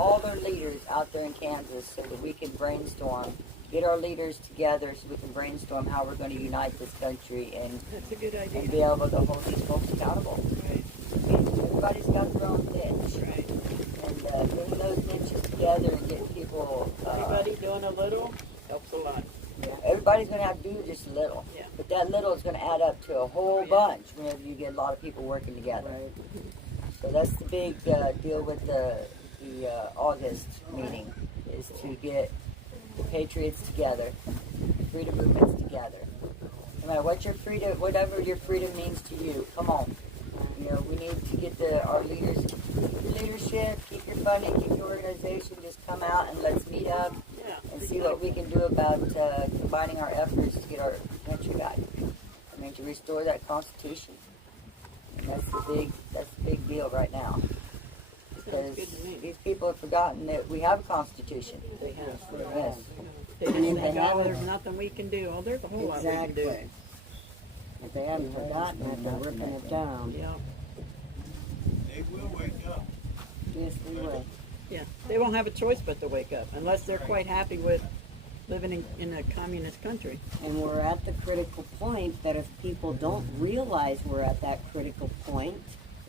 all their leaders out there in Kansas so that we can brainstorm, get our leaders together so we can brainstorm how we're going to unite this country and That's a good and idea. be able to hold these folks accountable. Right, And everybody's got their own niche, right. and getting those niches together and getting people. Everybody doing a little helps a lot. Everybody's going to have to do just a little, Yeah. but that little is going to add up to a whole bunch whenever you get a lot of people working together. So that's the big deal with the August meeting, is to get the patriots together, freedom movements together. No matter what your freedom, whatever your freedom means to you, come on. You know, we need to get our leaders, leadership, keep your funding, keep your organization, just come out and let's meet up Yeah. and see what we can do about combining our efforts to get our country back. I mean, to restore that Constitution. And that's the big deal right now. Because good to me. these people have forgotten that we have a Constitution. They have. Yes. They just They think, have oh, it. there's nothing we can do. Oh, there's a whole lot we can do. Exactly. If they haven't forgotten it, they're ripping it down. Yeah, They will wake up. Yes, they will. yeah. They won't have a choice but to wake up unless they're quite happy with living in a communist country. And we're at the critical point that if people don't realize we're at that critical point,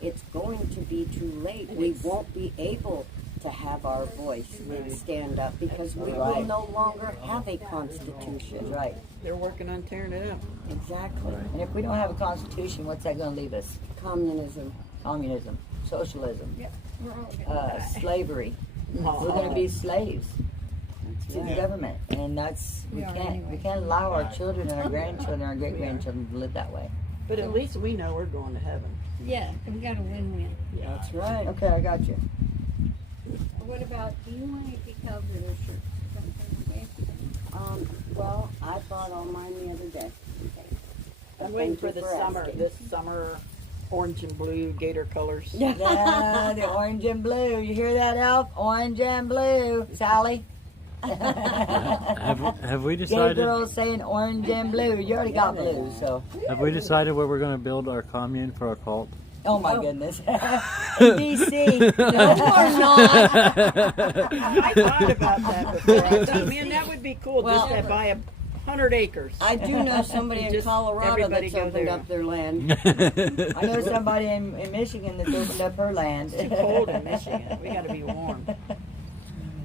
it's going to be too late. We won't be able to have our voice and stand up because we will no longer have a constitution. Right. They're working on tearing it up. Exactly. And if we don't have a Constitution, what's that going to leave us? Communism. Communism, socialism, We're all gonna die. slavery. We're going to be slaves to the right. government, and that's we We are can't anyway. we can't allow our children and our grandchildren, our great grandchildren to live that way. But at least we know we're going to heaven. Yeah, we got a win-win. That's right. Okay, I got you. What about, do you want to decal the shirts? Well, I bought all mine the other day. I'm waiting Thank for you the for summer, asking. this summer, orange and blue gator colors. Yeah, the orange and blue. You hear that, Alf? Orange and blue, Sally. Have we Gay decided? girls saying orange and blue. You already got blue, so. Have we decided where we're going to build our commune for our cult? Oh my goodness. In DC. Or not. I thought about that before. I thought, man, that would be cool just to buy 100 acres. I do know somebody in Just Colorado everybody that's go opened there. up their land. I know somebody in Michigan that's opened up her land. It's too cold in Michigan. We got to be warm.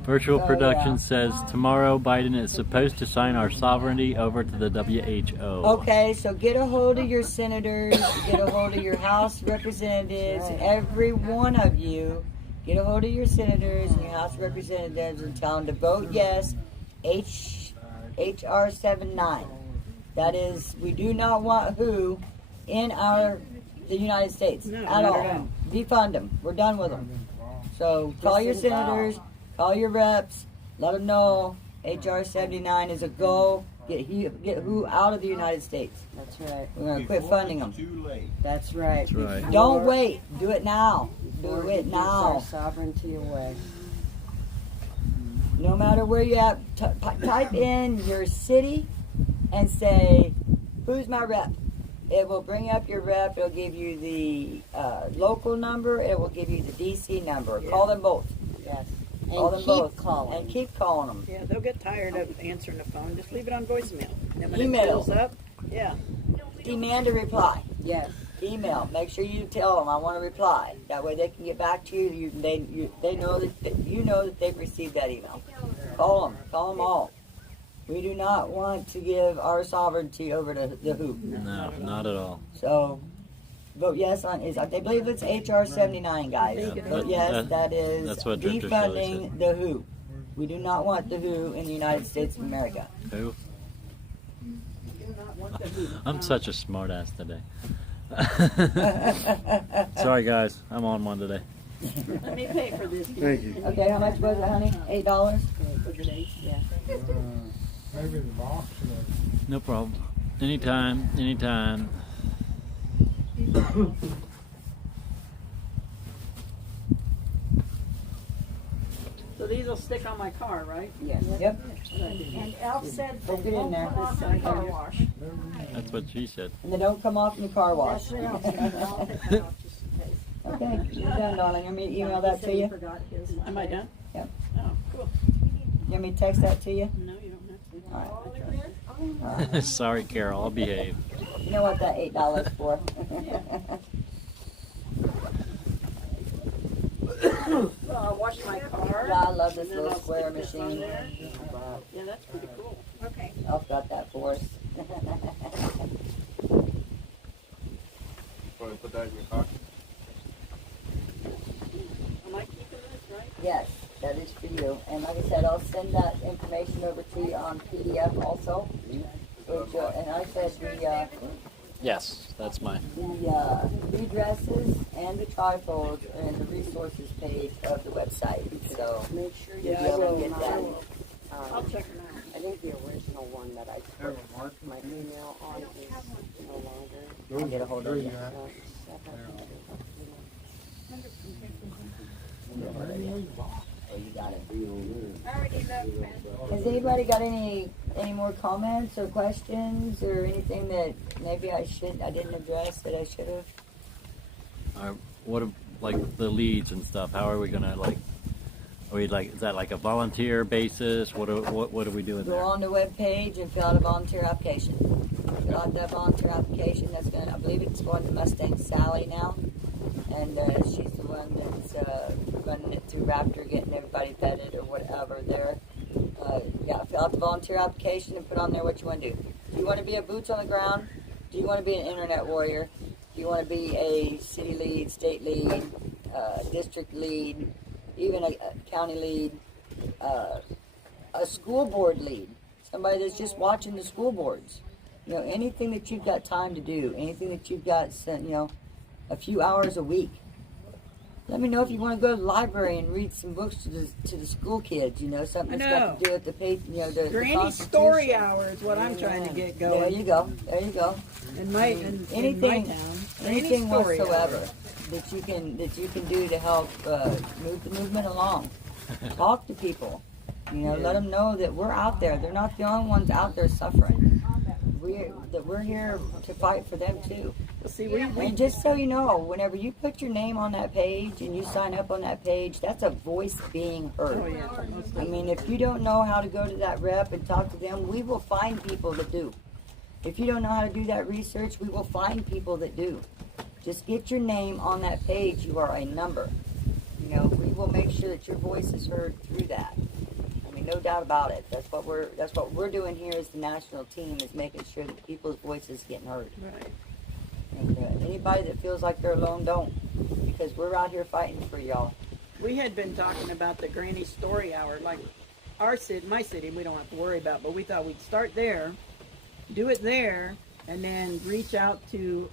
Virtual Oh, Production yeah. says tomorrow Biden is supposed to sign our sovereignty over to the WHO. Okay, so get a hold of your senators, get a hold of your House representatives, every one of you, get a hold of your senators and your House representatives and tell them to vote yes, HR 79. That is, we do not want WHO in the United States No, at not at all. all. Defund them. We're done with them. So call your senators, call your reps, let them know HR 79 is a go. Get WHO out of the United States. That's right. We're going to quit funding them. Too late. That's right. That's right. Before- Don't wait. Do it now. before Do he it gives our now. sovereignty away. No matter where you're at, type in your city and say, who's my rep? It will bring up your rep. It'll give you the local number. It will give you the DC number. Call them both. Yes. Call And them keep both. calling. And keep calling them. Yeah, they'll get tired of answering the phone. Just leave it on voicemail. And when Email. it fills up, yeah. Demand a reply. Yes. Email. Make sure you tell them I want a reply. That way they can get back to you. They know that you know that they've received that email. Call them. Call them all. We do not want to give our sovereignty over to the WHO. No, not at all. So vote yes on is. I believe it's HR 79, guys. Yeah, Vote yes. That is that's what Drifter Shelley defunding the WHO. We do not want the WHO in the United States of America. Who? Do not want the hoop. I'm such a smartass today. Sorry guys, I'm on one today. Let me pay for this. Thank you. Okay, how much was it, honey? $8? Was it 8? Yeah. Maybe the box. No problem. Anytime, anytime. So these will stick on my car, right? Yes. Yep. And Elf said Poke they it in won't there. come off the car wash. That's what she said. And they don't come off in the car wash. That's what Elf said. I'll take it off just in case. Okay, you're done, darling. You want me to email that to He you? forgot his. Am I done? Yep. You want me to text that to you? No, you don't have to. All right. I trust you. Sorry, Carol. I'll behave. You know what that $8 for? Well, I'll wash my car. Yeah, I love this and then little I'll square stick this on machine. there. Yeah, that's pretty cool. Okay. Elf got that for us. Want to put that in your pocket? Am I keeping this, right? Yes, that is for you. And like I said, I'll send that information over to you on PDF also. Which, and I said Yes, that's mine. the redresses and the trifolds are in the resources page of the website. So Make sure you Yeah, I able to will. get I that. will. I'll check them out. I think the original one that I put my email on is no longer. I'll get a hold of you. Oh, you got it. Already looked, man. Has anybody got any more comments or questions or anything that maybe I didn't address that I should have? What like the leads and stuff? How are we gonna like? Are we like? Is that like a volunteer basis? What are we doing Go there? on the web page and fill out a volunteer application. Fill out that volunteer application. That's gonna, I believe it's going to Mustang Sally now, and she's the one that's running it through Raptor, getting everybody vetted or whatever there. Yeah, fill out the volunteer application and put on there what you want to do. Do you want to be a boots on the ground? Do you want to be an internet warrior? Do you want to be a city lead, state lead, district lead, even a county lead, a school board lead, somebody that's just watching the school boards? You know, anything that you've got time to do, anything that you've got, a few hours a week. Let me know if you want to go to the library and read some books to the school kids. You know, something that's got to do with the paper. You know, the Granny Constitution. story hour is what I'm trying to get going. There you go. There you go. In my in my Anything, town. Granny anything story whatsoever hour. that you can do to help move the movement along. Talk to people. You know, let them know that we're out there. They're not the only ones out there suffering. We're here to fight for them too. See, we And just so you know, whenever you put your name on that page and you sign up on that page, that's a voice being heard. oh yeah. I mean, if you don't know how to go to that rep and talk to them, we will find people that do. If you don't know how to do that research, we will find people that do. Just get your name on that page. You are a number. You know, we will make sure that your voice is heard through that. I mean, no doubt about it. That's what we're doing here as the national team, is making sure that people's voices getting heard. Right. And anybody that feels like they're alone, don't, because we're out here fighting for y'all. We had been talking about the Granny story hour, like our city, my city, we don't have to worry about, but we thought we'd start there, do it there, and then reach out to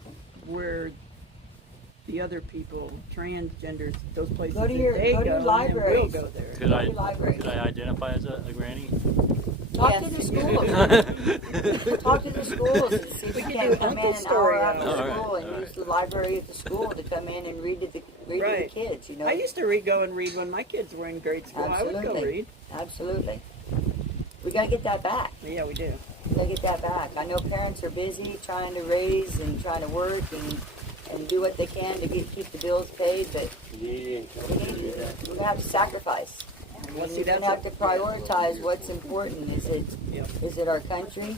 where the other people, transgenders, those places Go to that your- they go to go, your and then we'll libraries. go there. Could I Library. identify as a granny? Talk to the schools. Talk to the schools and see if you can can do come in Uncle an story hour after hour. school and All use the library at the school to come in and read to the Right. kids. You know. I used to go and read when my kids were in grade school. I would go Absolutely. read. Absolutely. We gotta get that back. Yeah, we do. We gotta get that back. I know parents are busy trying to raise and trying to work and do what they can to keep the bills paid, but we're gonna have to sacrifice. Well, see, We're that's gonna have to prioritize what's important. Yeah. Is it our country?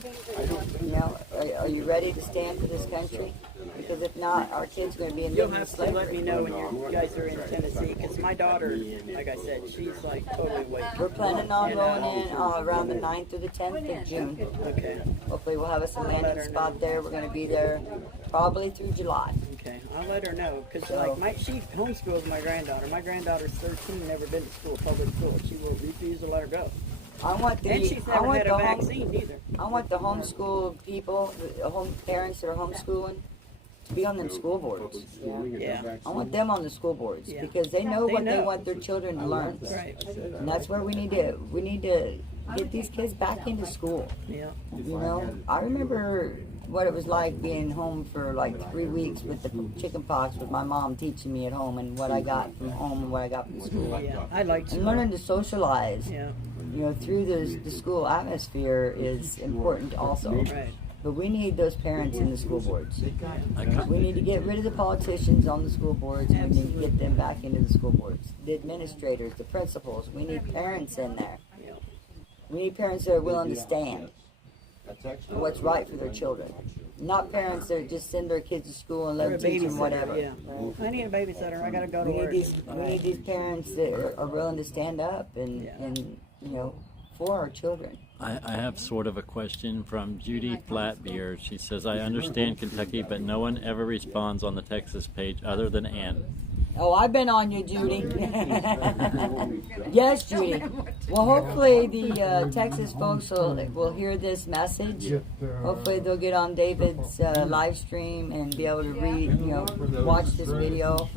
You know, are you ready to stand for this country? Because if not, our kids are going to be in You'll living have to let slavery. me know when you guys are in Tennessee, because my daughter, like I said, she's like totally awake. We're planning on rolling in around the 9th or the 10th of June. Okay, Hopefully we'll have us a landing spot there. We're going to be there probably through July. okay. I'll let her know, because like she homeschools my granddaughter. My granddaughter's 13, never been to school, public school. She will refuse to let her go. I want And she's never had a vaccine either. I want the homeschool people, the home parents that are homeschooling, to be on them school boards. Yeah. I want them on the school boards Yeah. because they know They what they know. want their children to learn. Right. And that's where we need to get these kids back into school. Yeah. You know, I remember what it was like being home for like 3 weeks with the chicken pox, with my mom teaching me at home, and what I got from home and what I got from school. Yeah. I like And learning to socialize, Yeah. you know, through the school atmosphere is important also. Right. But we need those parents in the school boards. I We need to get rid of the politicians on the school boards, and we need to get them back into the school boards. The administrators, the principals, we need parents in there. Yeah. We need parents that are willing to stand That's actually for what's right for their children. Not parents that just send their kids to school and Or let a them teach them babysitter, whatever. yeah. I need a babysitter. I gotta go to We need work. these parents that are willing to stand up and you know, for our children. I have sort of a question from Judy Flatbeard. She says, I understand Kentucky, but no one ever responds on the Texas page other than Ann. Oh, I've been on you, Judy. Yes, Judy. Well, hopefully the Texas folks will hear this message. Hopefully they'll get on David's live stream and be able to watch this video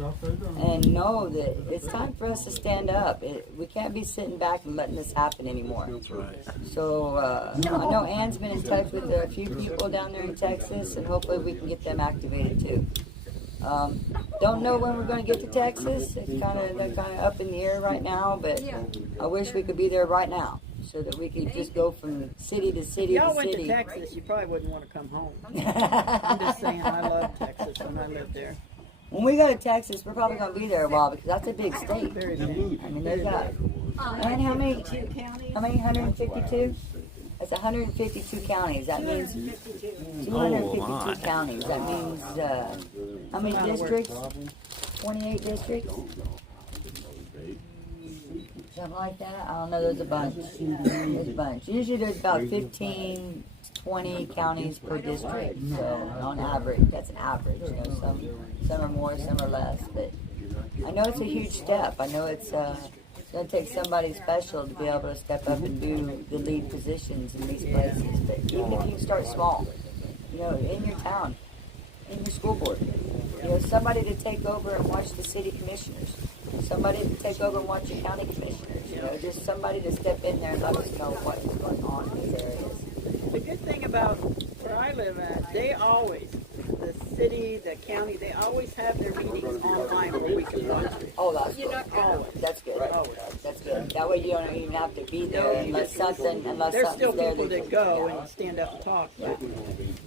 and know that it's time for us to stand up. We can't be sitting back and letting this happen anymore. That's right. So I know Ann's been in touch with a few people down there in Texas, and hopefully we can get them activated too. Don't know when we're going to get to Texas. They're kind of up in the air right now, but I wish we could be there right now so that we could just go from city to city If y'all to went to city. Texas, you probably wouldn't want to come home. I'm just saying, I love Texas when I lived there. When we go to Texas, we're probably going to be there a while because that's a big state. Very big. I mean, they've got, and how many? 152? That's 152 counties. That means 252 counties. That means how many districts? 28 districts? Something like that. I don't know. There's a bunch. There's a bunch. Usually there's about 15, 20 counties per district. So on average, that's an average. You know, some are more, some are less. But I know it's a huge step. I know it's going to take somebody special to be able to step up and do the lead positions in these places. But even if you start small, you know, in your town, in your school board, you know, somebody to take over and watch the city commissioners, somebody to take over and watch your county commissioners, you know, just somebody to step in there and let us know what's going on in these areas. The good thing about where I live at, they always, the city, the county, they always have their meetings online where we can watch it. Oh, that's good. Always. That's good. Always. That's good. That way you don't even have to be there unless something, There's still there people that go yeah. and stand up and talk, but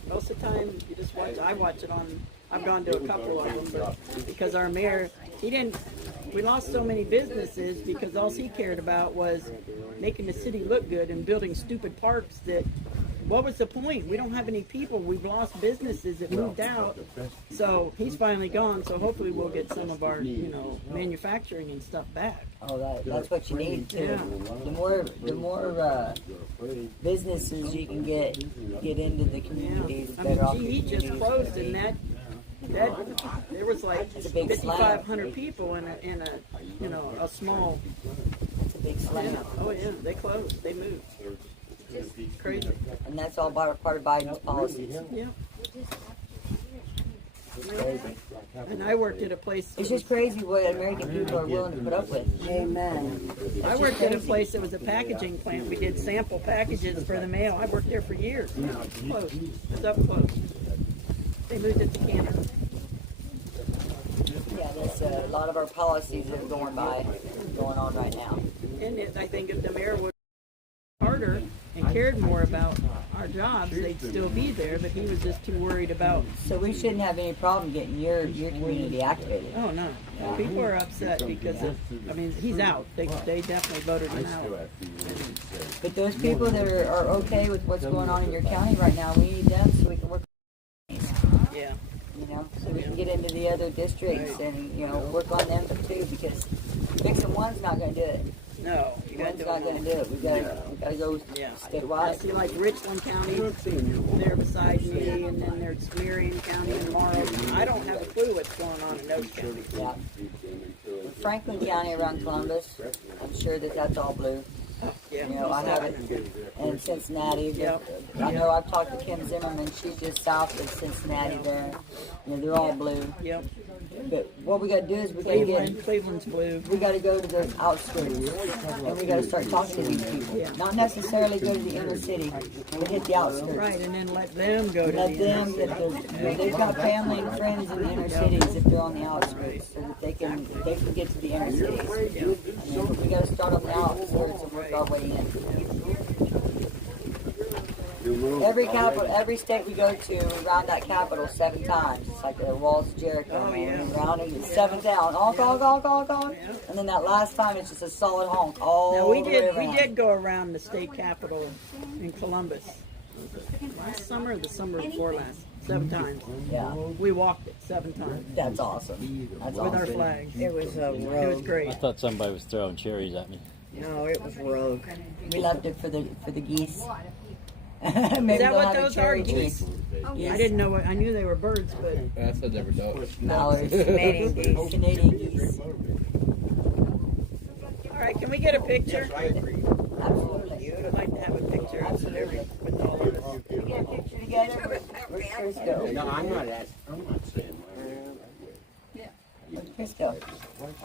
most of the time you just watch. I watch it on. I've gone to a couple of them, but because our mayor, we lost so many businesses because all he cared about was making the city look good and building stupid parks that. What was the point? We don't have any people. We've lost businesses that moved out. So he's finally gone. So hopefully we'll get some of our, manufacturing and stuff back. Oh, that's what you need too. Yeah. The more businesses you can get into the communities, I better off mean, the GE just communities closed, will be. and that there was like It's a big 5,500 people in a small. It's a big slam. Yeah. Oh yeah, they closed. They moved. It's crazy. And that's all part of Biden's policies. Yeah. It's crazy. And I worked at a place. It's just crazy what American people are willing to put up with. Amen. I worked at a place that was a packaging plant. We did sample packages for the mail. I worked there for years. Closed. It's up close. They moved it to Canada. Yeah, there's a lot of our policies that are going on right now. And I think if the mayor would harder and cared more about our jobs, they'd still be there. But he was just too worried about. So we shouldn't have any problem getting your community activated. Oh no, people are upset because he's out. They definitely voted him out. But those people that are okay with what's going on in your county right now, we need them so we can work. Yeah. So we can get into the other districts and work on them too, because fixing one's not going to do it. No, you gotta One's do not it. going to do it. We got to go Yeah. statewide. See, like Richland County, they're beside me, and then there's Marion County and Laurel. I don't have a clue what's going on in those counties. Yeah. Franklin County around Columbus, I'm sure that's all blue. Yeah. I have it in Cincinnati. Yep. I know I've talked to Kim Zimmerman. She's just south of Cincinnati there. They're all blue. Yep. But what we got to do is we got to get. Cleveland's blue. We got to go to the outskirts, and we got to start talking to these people. Yeah. Not necessarily go to the inner city, but hit the outskirts. Right, and then let them go to Let the them get they've got family and friends in the inner cities if they're on the outskirts, so that they can get to the inner cities. And then we got to start on the outskirts and work our way in. move. Every capital, every state we go to, we round that capital 7 times. It's like the walls of Jericho. Oh, yeah. We round it, it's 7 down. Honk, honk, honk, honk, honk. And then that last time, it's just a solid honk all Now we the way did around. go around the state capitol in Columbus last summer or the summer before last. 7 times. Yeah, We walked it 7 times that's awesome. That's with our awesome. flags. It was a It was rogue. great. I thought somebody was throwing cherries at me. No, it was rogue. We left it for the geese. Is Maybe that they'll what have a those are? cherry Geese? tree. I didn't know what. I knew they were birds, but I said they were dogs. Mallards. Canadian geese. Canadian geese. all right. Can we get a picture? Absolutely. I'd like to have a picture. Absolutely. With all of us. We get a picture together. Where's Crisco? No, I'm not asking. I'm not saying. Where's Crisco?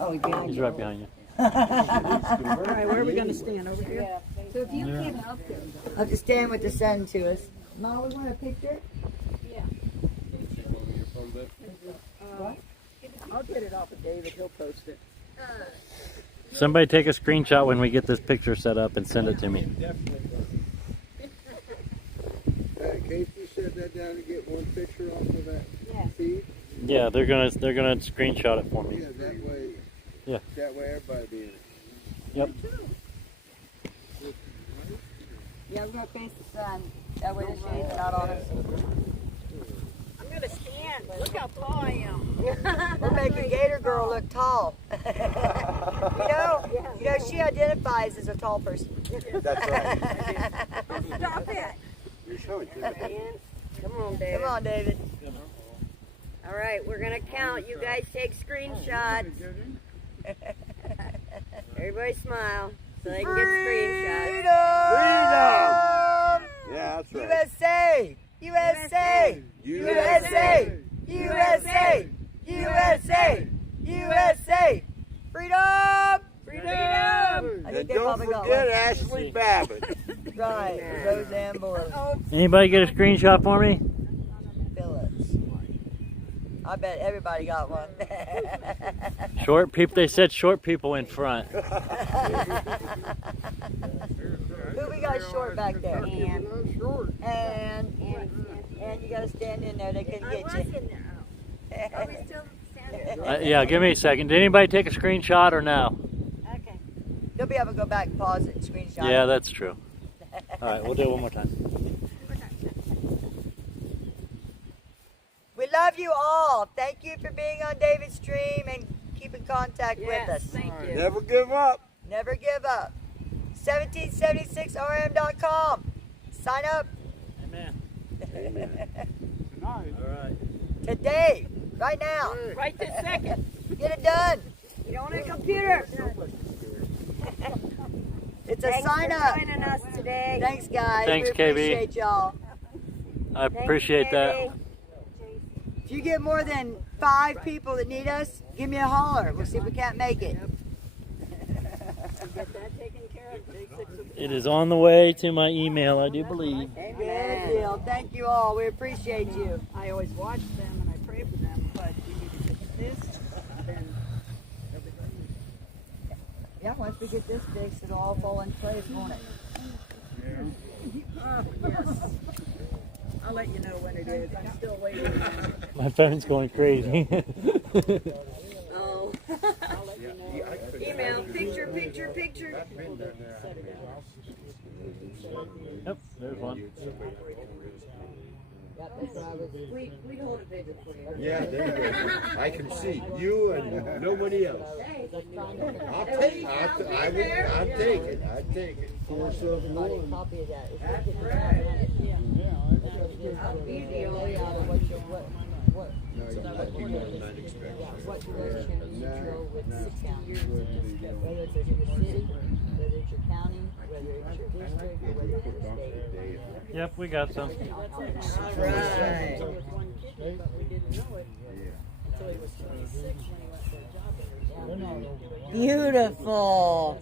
Oh, he's behind He's you. right behind you. All right. Where are we going to stand? Over here? So if you came up there, I'll have to stand with the sun to us. Ma, we want a picture? I'll get it off of David. He'll post it. Somebody take a screenshot when we get this picture set up and send it to me. Casey set that down to get one picture off of that feed. Yeah, they're gonna screenshot it for me. Yeah, that way. Yeah. That way everybody be in it. Yep. Yeah, we're gonna face the sun. That way the shades are not on us. I'm going to stand. Look how tall I am. We're making Gator Girl look tall. you know, she identifies as a tall person. That's right. stop it. You're showing too. Come on, David. Come on, David. All right, we're gonna count. You guys take screenshots. Everybody smile so they can get screenshots. Freedom! Yeah, that's right. USA! USA! USA! USA! USA! USA! Freedom! Freedom! I And think they don't probably got forget one. Ashley Babbitt. Right, Roseanne Boyle Anybody get a screenshot for me? Phillips. I bet everybody got one. Short people. They said short people in front. Who we got short back there? And you gotta stand in there. They couldn't get you. Are we still standing? Yeah, give me a second. Did anybody take a screenshot or no? Okay. They'll be able to go back and pause it and screenshot. Yeah, that's true. All right, we'll do it one more time. We love you all. Thank you for being on David's stream and keeping contact with Yes, us. thank you. Never give up. Never give up. 1776rm.com. Sign up Amen. Nice. All right. today, right now. Right this second. Get it done. You don't want a computer. It's a Thanks sign for up. joining us today. Thanks, guys. Thanks, we KB. appreciate y'all. I appreciate that. If you get more than 5 people that need us, give me a holler. We'll see if we can't make it. Get that taken care of. Day 6 of It is on the way to my email, I do believe. Good deal. Thank you all. We appreciate you. I always watch them and I pray for them, but we need to get this, then everything. Yeah, once we get this fixed, it'll all fall in place, won't it? Oh, yes. I'll let you know when it is. I'm still waiting. My phone's going crazy. Oh. I'll let you know. Email, picture. Yep, there's one. We hold a picture for you. Yeah, there you go. I can see you and nobody else. I'll take it. I'll take it. I'll take it. Everybody copy of that. If we get the what direction you go with 6 counties. Whether it's in the city, whether it's your county, whether it's your district, or whether it's your state. Yep, we got some. There was one kid, but we didn't know it until he was 26 when he went for a job interview. Beautiful.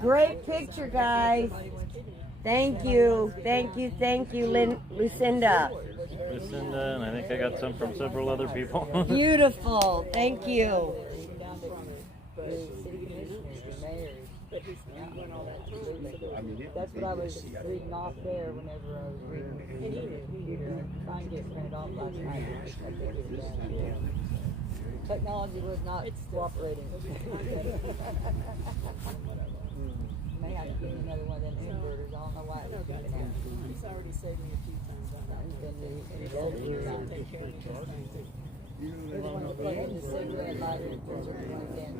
Great picture, guys. Thank you, Lucinda. Lucinda, and I think I got some from several other people. Beautiful. Thank you. But he went all that time. So I mean, that's what I was reading off there whenever I was reading. and he knew. Trying to get printed off last night. Technology was not cooperating. May have to get another one of them inverters. I don't know why it was doing that. He's already saved me a few times on that. It's been the Take care of those things. There's one to plug in the cigarette lighter and put it right in.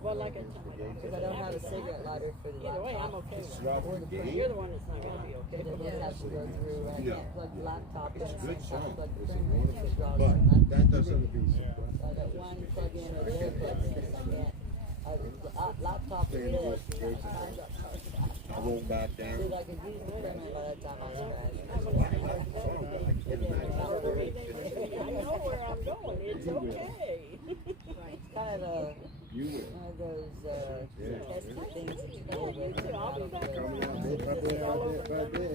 Well, like I told you, Because I don't have a cigarette lighter for the either way, I'm laptop. okay with it. You're the one that's not gonna be okay. But then we'll have to go through, I can't plug the laptop in, I Good can't sound. plug the printer in, it draws But from that doesn't. So I got one plug in over there, plug in, I can't. Laptop is this, I won't back down. dude, I could use the printer by the time I was I know where I'm going. It's okay. It's kind of one of those testy things that you go with. I'll be back Coming around. out bit by bit, by bit by bit.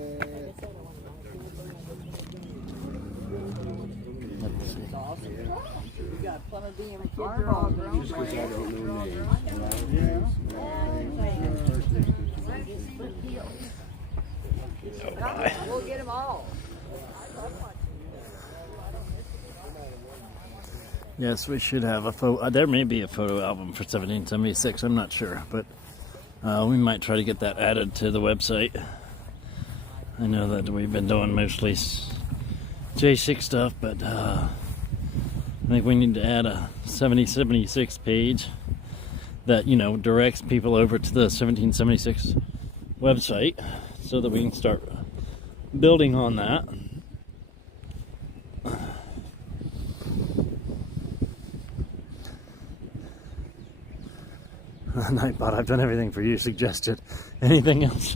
It's awesome. You got Plumber B and Just Fireball because I don't know names. We'll get them all. Yes, we should have a photo. There may be a photo album for 1776. I'm not sure, but we might try to get that added to the website. I know that we've been doing mostly J6 stuff, but I think we need to add a 1776 page that, you know, directs people over to the 1776 website so that we can start building on that. Nightbot, I've done everything for you suggested. Anything else?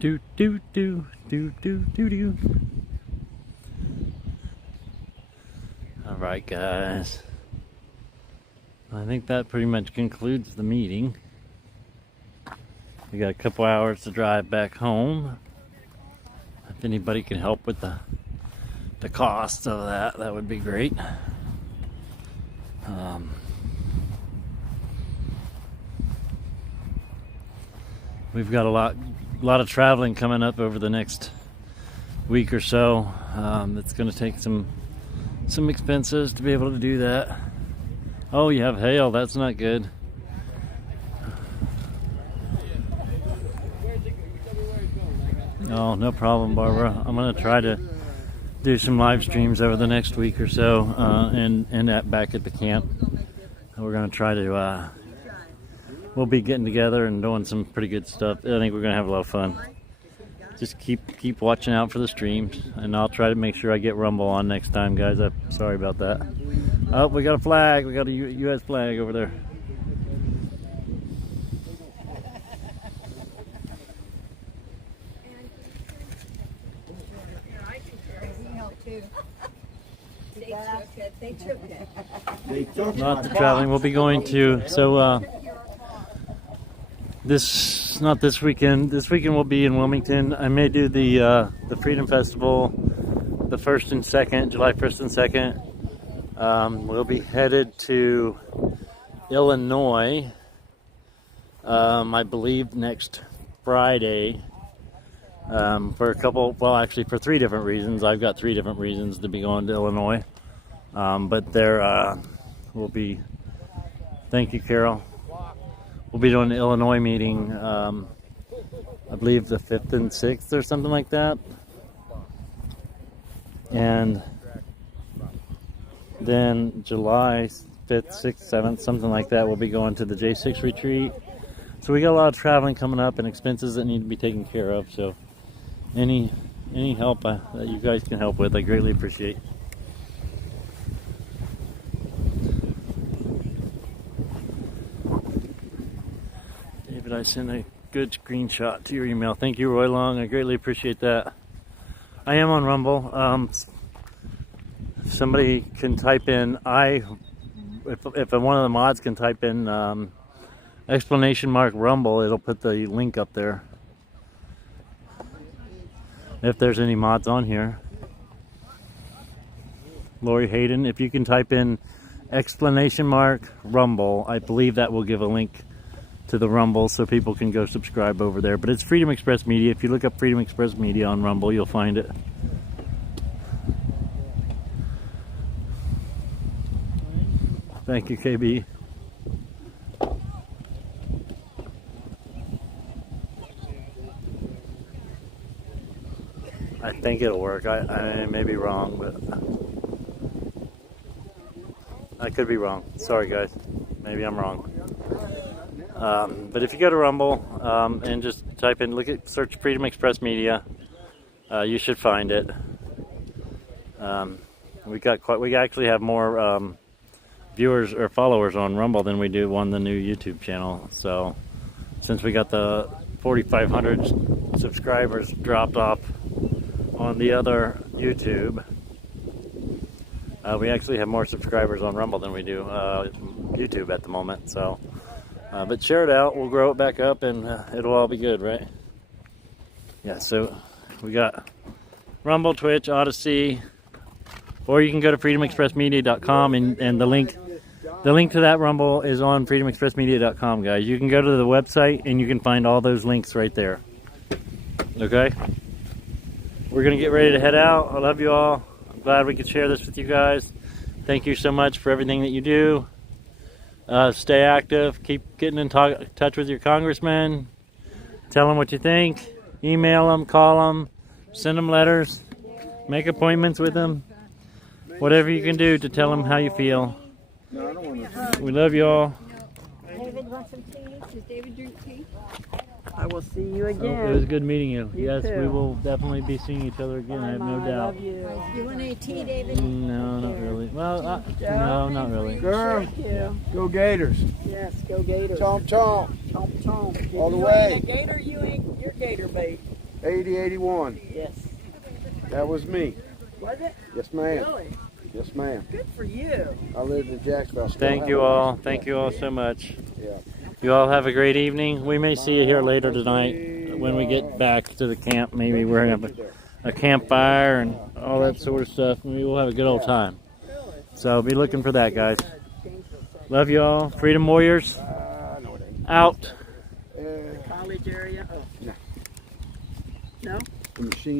Do do do do do do do. All right, guys. I think that pretty much concludes the meeting. We got a couple hours to drive back home. If anybody can help with the cost of that, that would be great. We've got a lot of traveling coming up over the next week or so. It's going to take some expenses to be able to do that. Oh, you have hail. That's not good. Oh, no problem, Barbara. I'm going to try to do some live streams over the next week or so, and back at the camp. We're going to try to. We'll be getting together and doing some pretty good stuff. I think we're going to have a lot of fun. Just keep watching out for the streams, and I'll try to make sure I get Rumble on next time, guys. I'm sorry about that. Oh, we got a flag. We got a U.S. flag over there. They took Lots my of traveling. We'll be going to Not this weekend. This weekend we'll be in Wilmington. I may do the Freedom Festival, the 1st and 2nd, July 1st and 2nd. We'll be headed to Illinois, I believe next Friday, for a couple, well actually for 3 different reasons. I've got 3 different reasons to be going to Illinois. But there will be, thank you Carol, we'll be doing an Illinois meeting, I believe the 5th and 6th or something like that. And then July 5th, 6th, 7th, something like that, we'll be going to the J6 retreat. So we got a lot of traveling coming up and expenses that need to be taken care of. So any help that you guys can help with, I greatly appreciate. David, I sent a good screenshot to your email. Thank you, Roy Long. I greatly appreciate that. I am on Rumble. If somebody can type in, if one of the mods can type in !Rumble, it'll put the link up there. If there's any mods on here. Lori Hayden, if you can type in !Rumble, I believe that will give a link to the Rumble so people can go subscribe over there. But it's Freedom Express Media. If you look up Freedom Express Media on Rumble, you'll find it. Thank you, KB. I think it'll work. I may be wrong, but I could be wrong. Sorry, guys. Maybe I'm wrong. But if you go to Rumble and just type in, search Freedom Express Media, you should find it. We actually have more viewers or followers on Rumble than we do on the new YouTube channel. So since we got the 4,500 subscribers dropped off on the other YouTube, we actually have more subscribers on Rumble than we do YouTube at the moment. So, but share it out. We'll grow it back up, and it'll all be good, right? Yeah. So we got Rumble, Twitch, Odyssey, or you can go to freedomexpressmedia.com, and the link to that Rumble is on freedomexpressmedia.com, guys. You can go to the website and you can find all those links right there. Okay? We're going to get ready to head out. I love you all. I'm glad we could share this with you guys. Thank you so much for everything that you do. Stay active. Keep getting in touch with your congressman. Tell them what you think. Email them, call them, send them letters, make appointments with them. Whatever you can do to tell them how you feel. No, I don't want to. We love you all. David wants some tea? Does David drink tea? I will see you It was again. good meeting you. You Yes, too. we will definitely be seeing each other again. I have no I doubt. love you. You want any tea, David? No, not really. Well, no, not really. Girl, Thank you. go Gators. Yes, go Gators. Chomp chomp. Chomp, chomp. If All the you way. ain't a Gator, you ain't your Gator bait. 8081. Yes. That was me. Was it? Yes, ma'am. Really? Yes, ma'am. Good for you. I lived in Jacksonville. Thank you all. Thank you all so much. Yeah. You all have a great evening. We may see you here later tonight when we get back to the camp. Maybe we're going to have a campfire and all that sort of stuff. Maybe we'll have a good old time. So be looking for that, guys. Love you all. Freedom Warriors, No, it ain't. out. College area? Oh. No. No? The machine.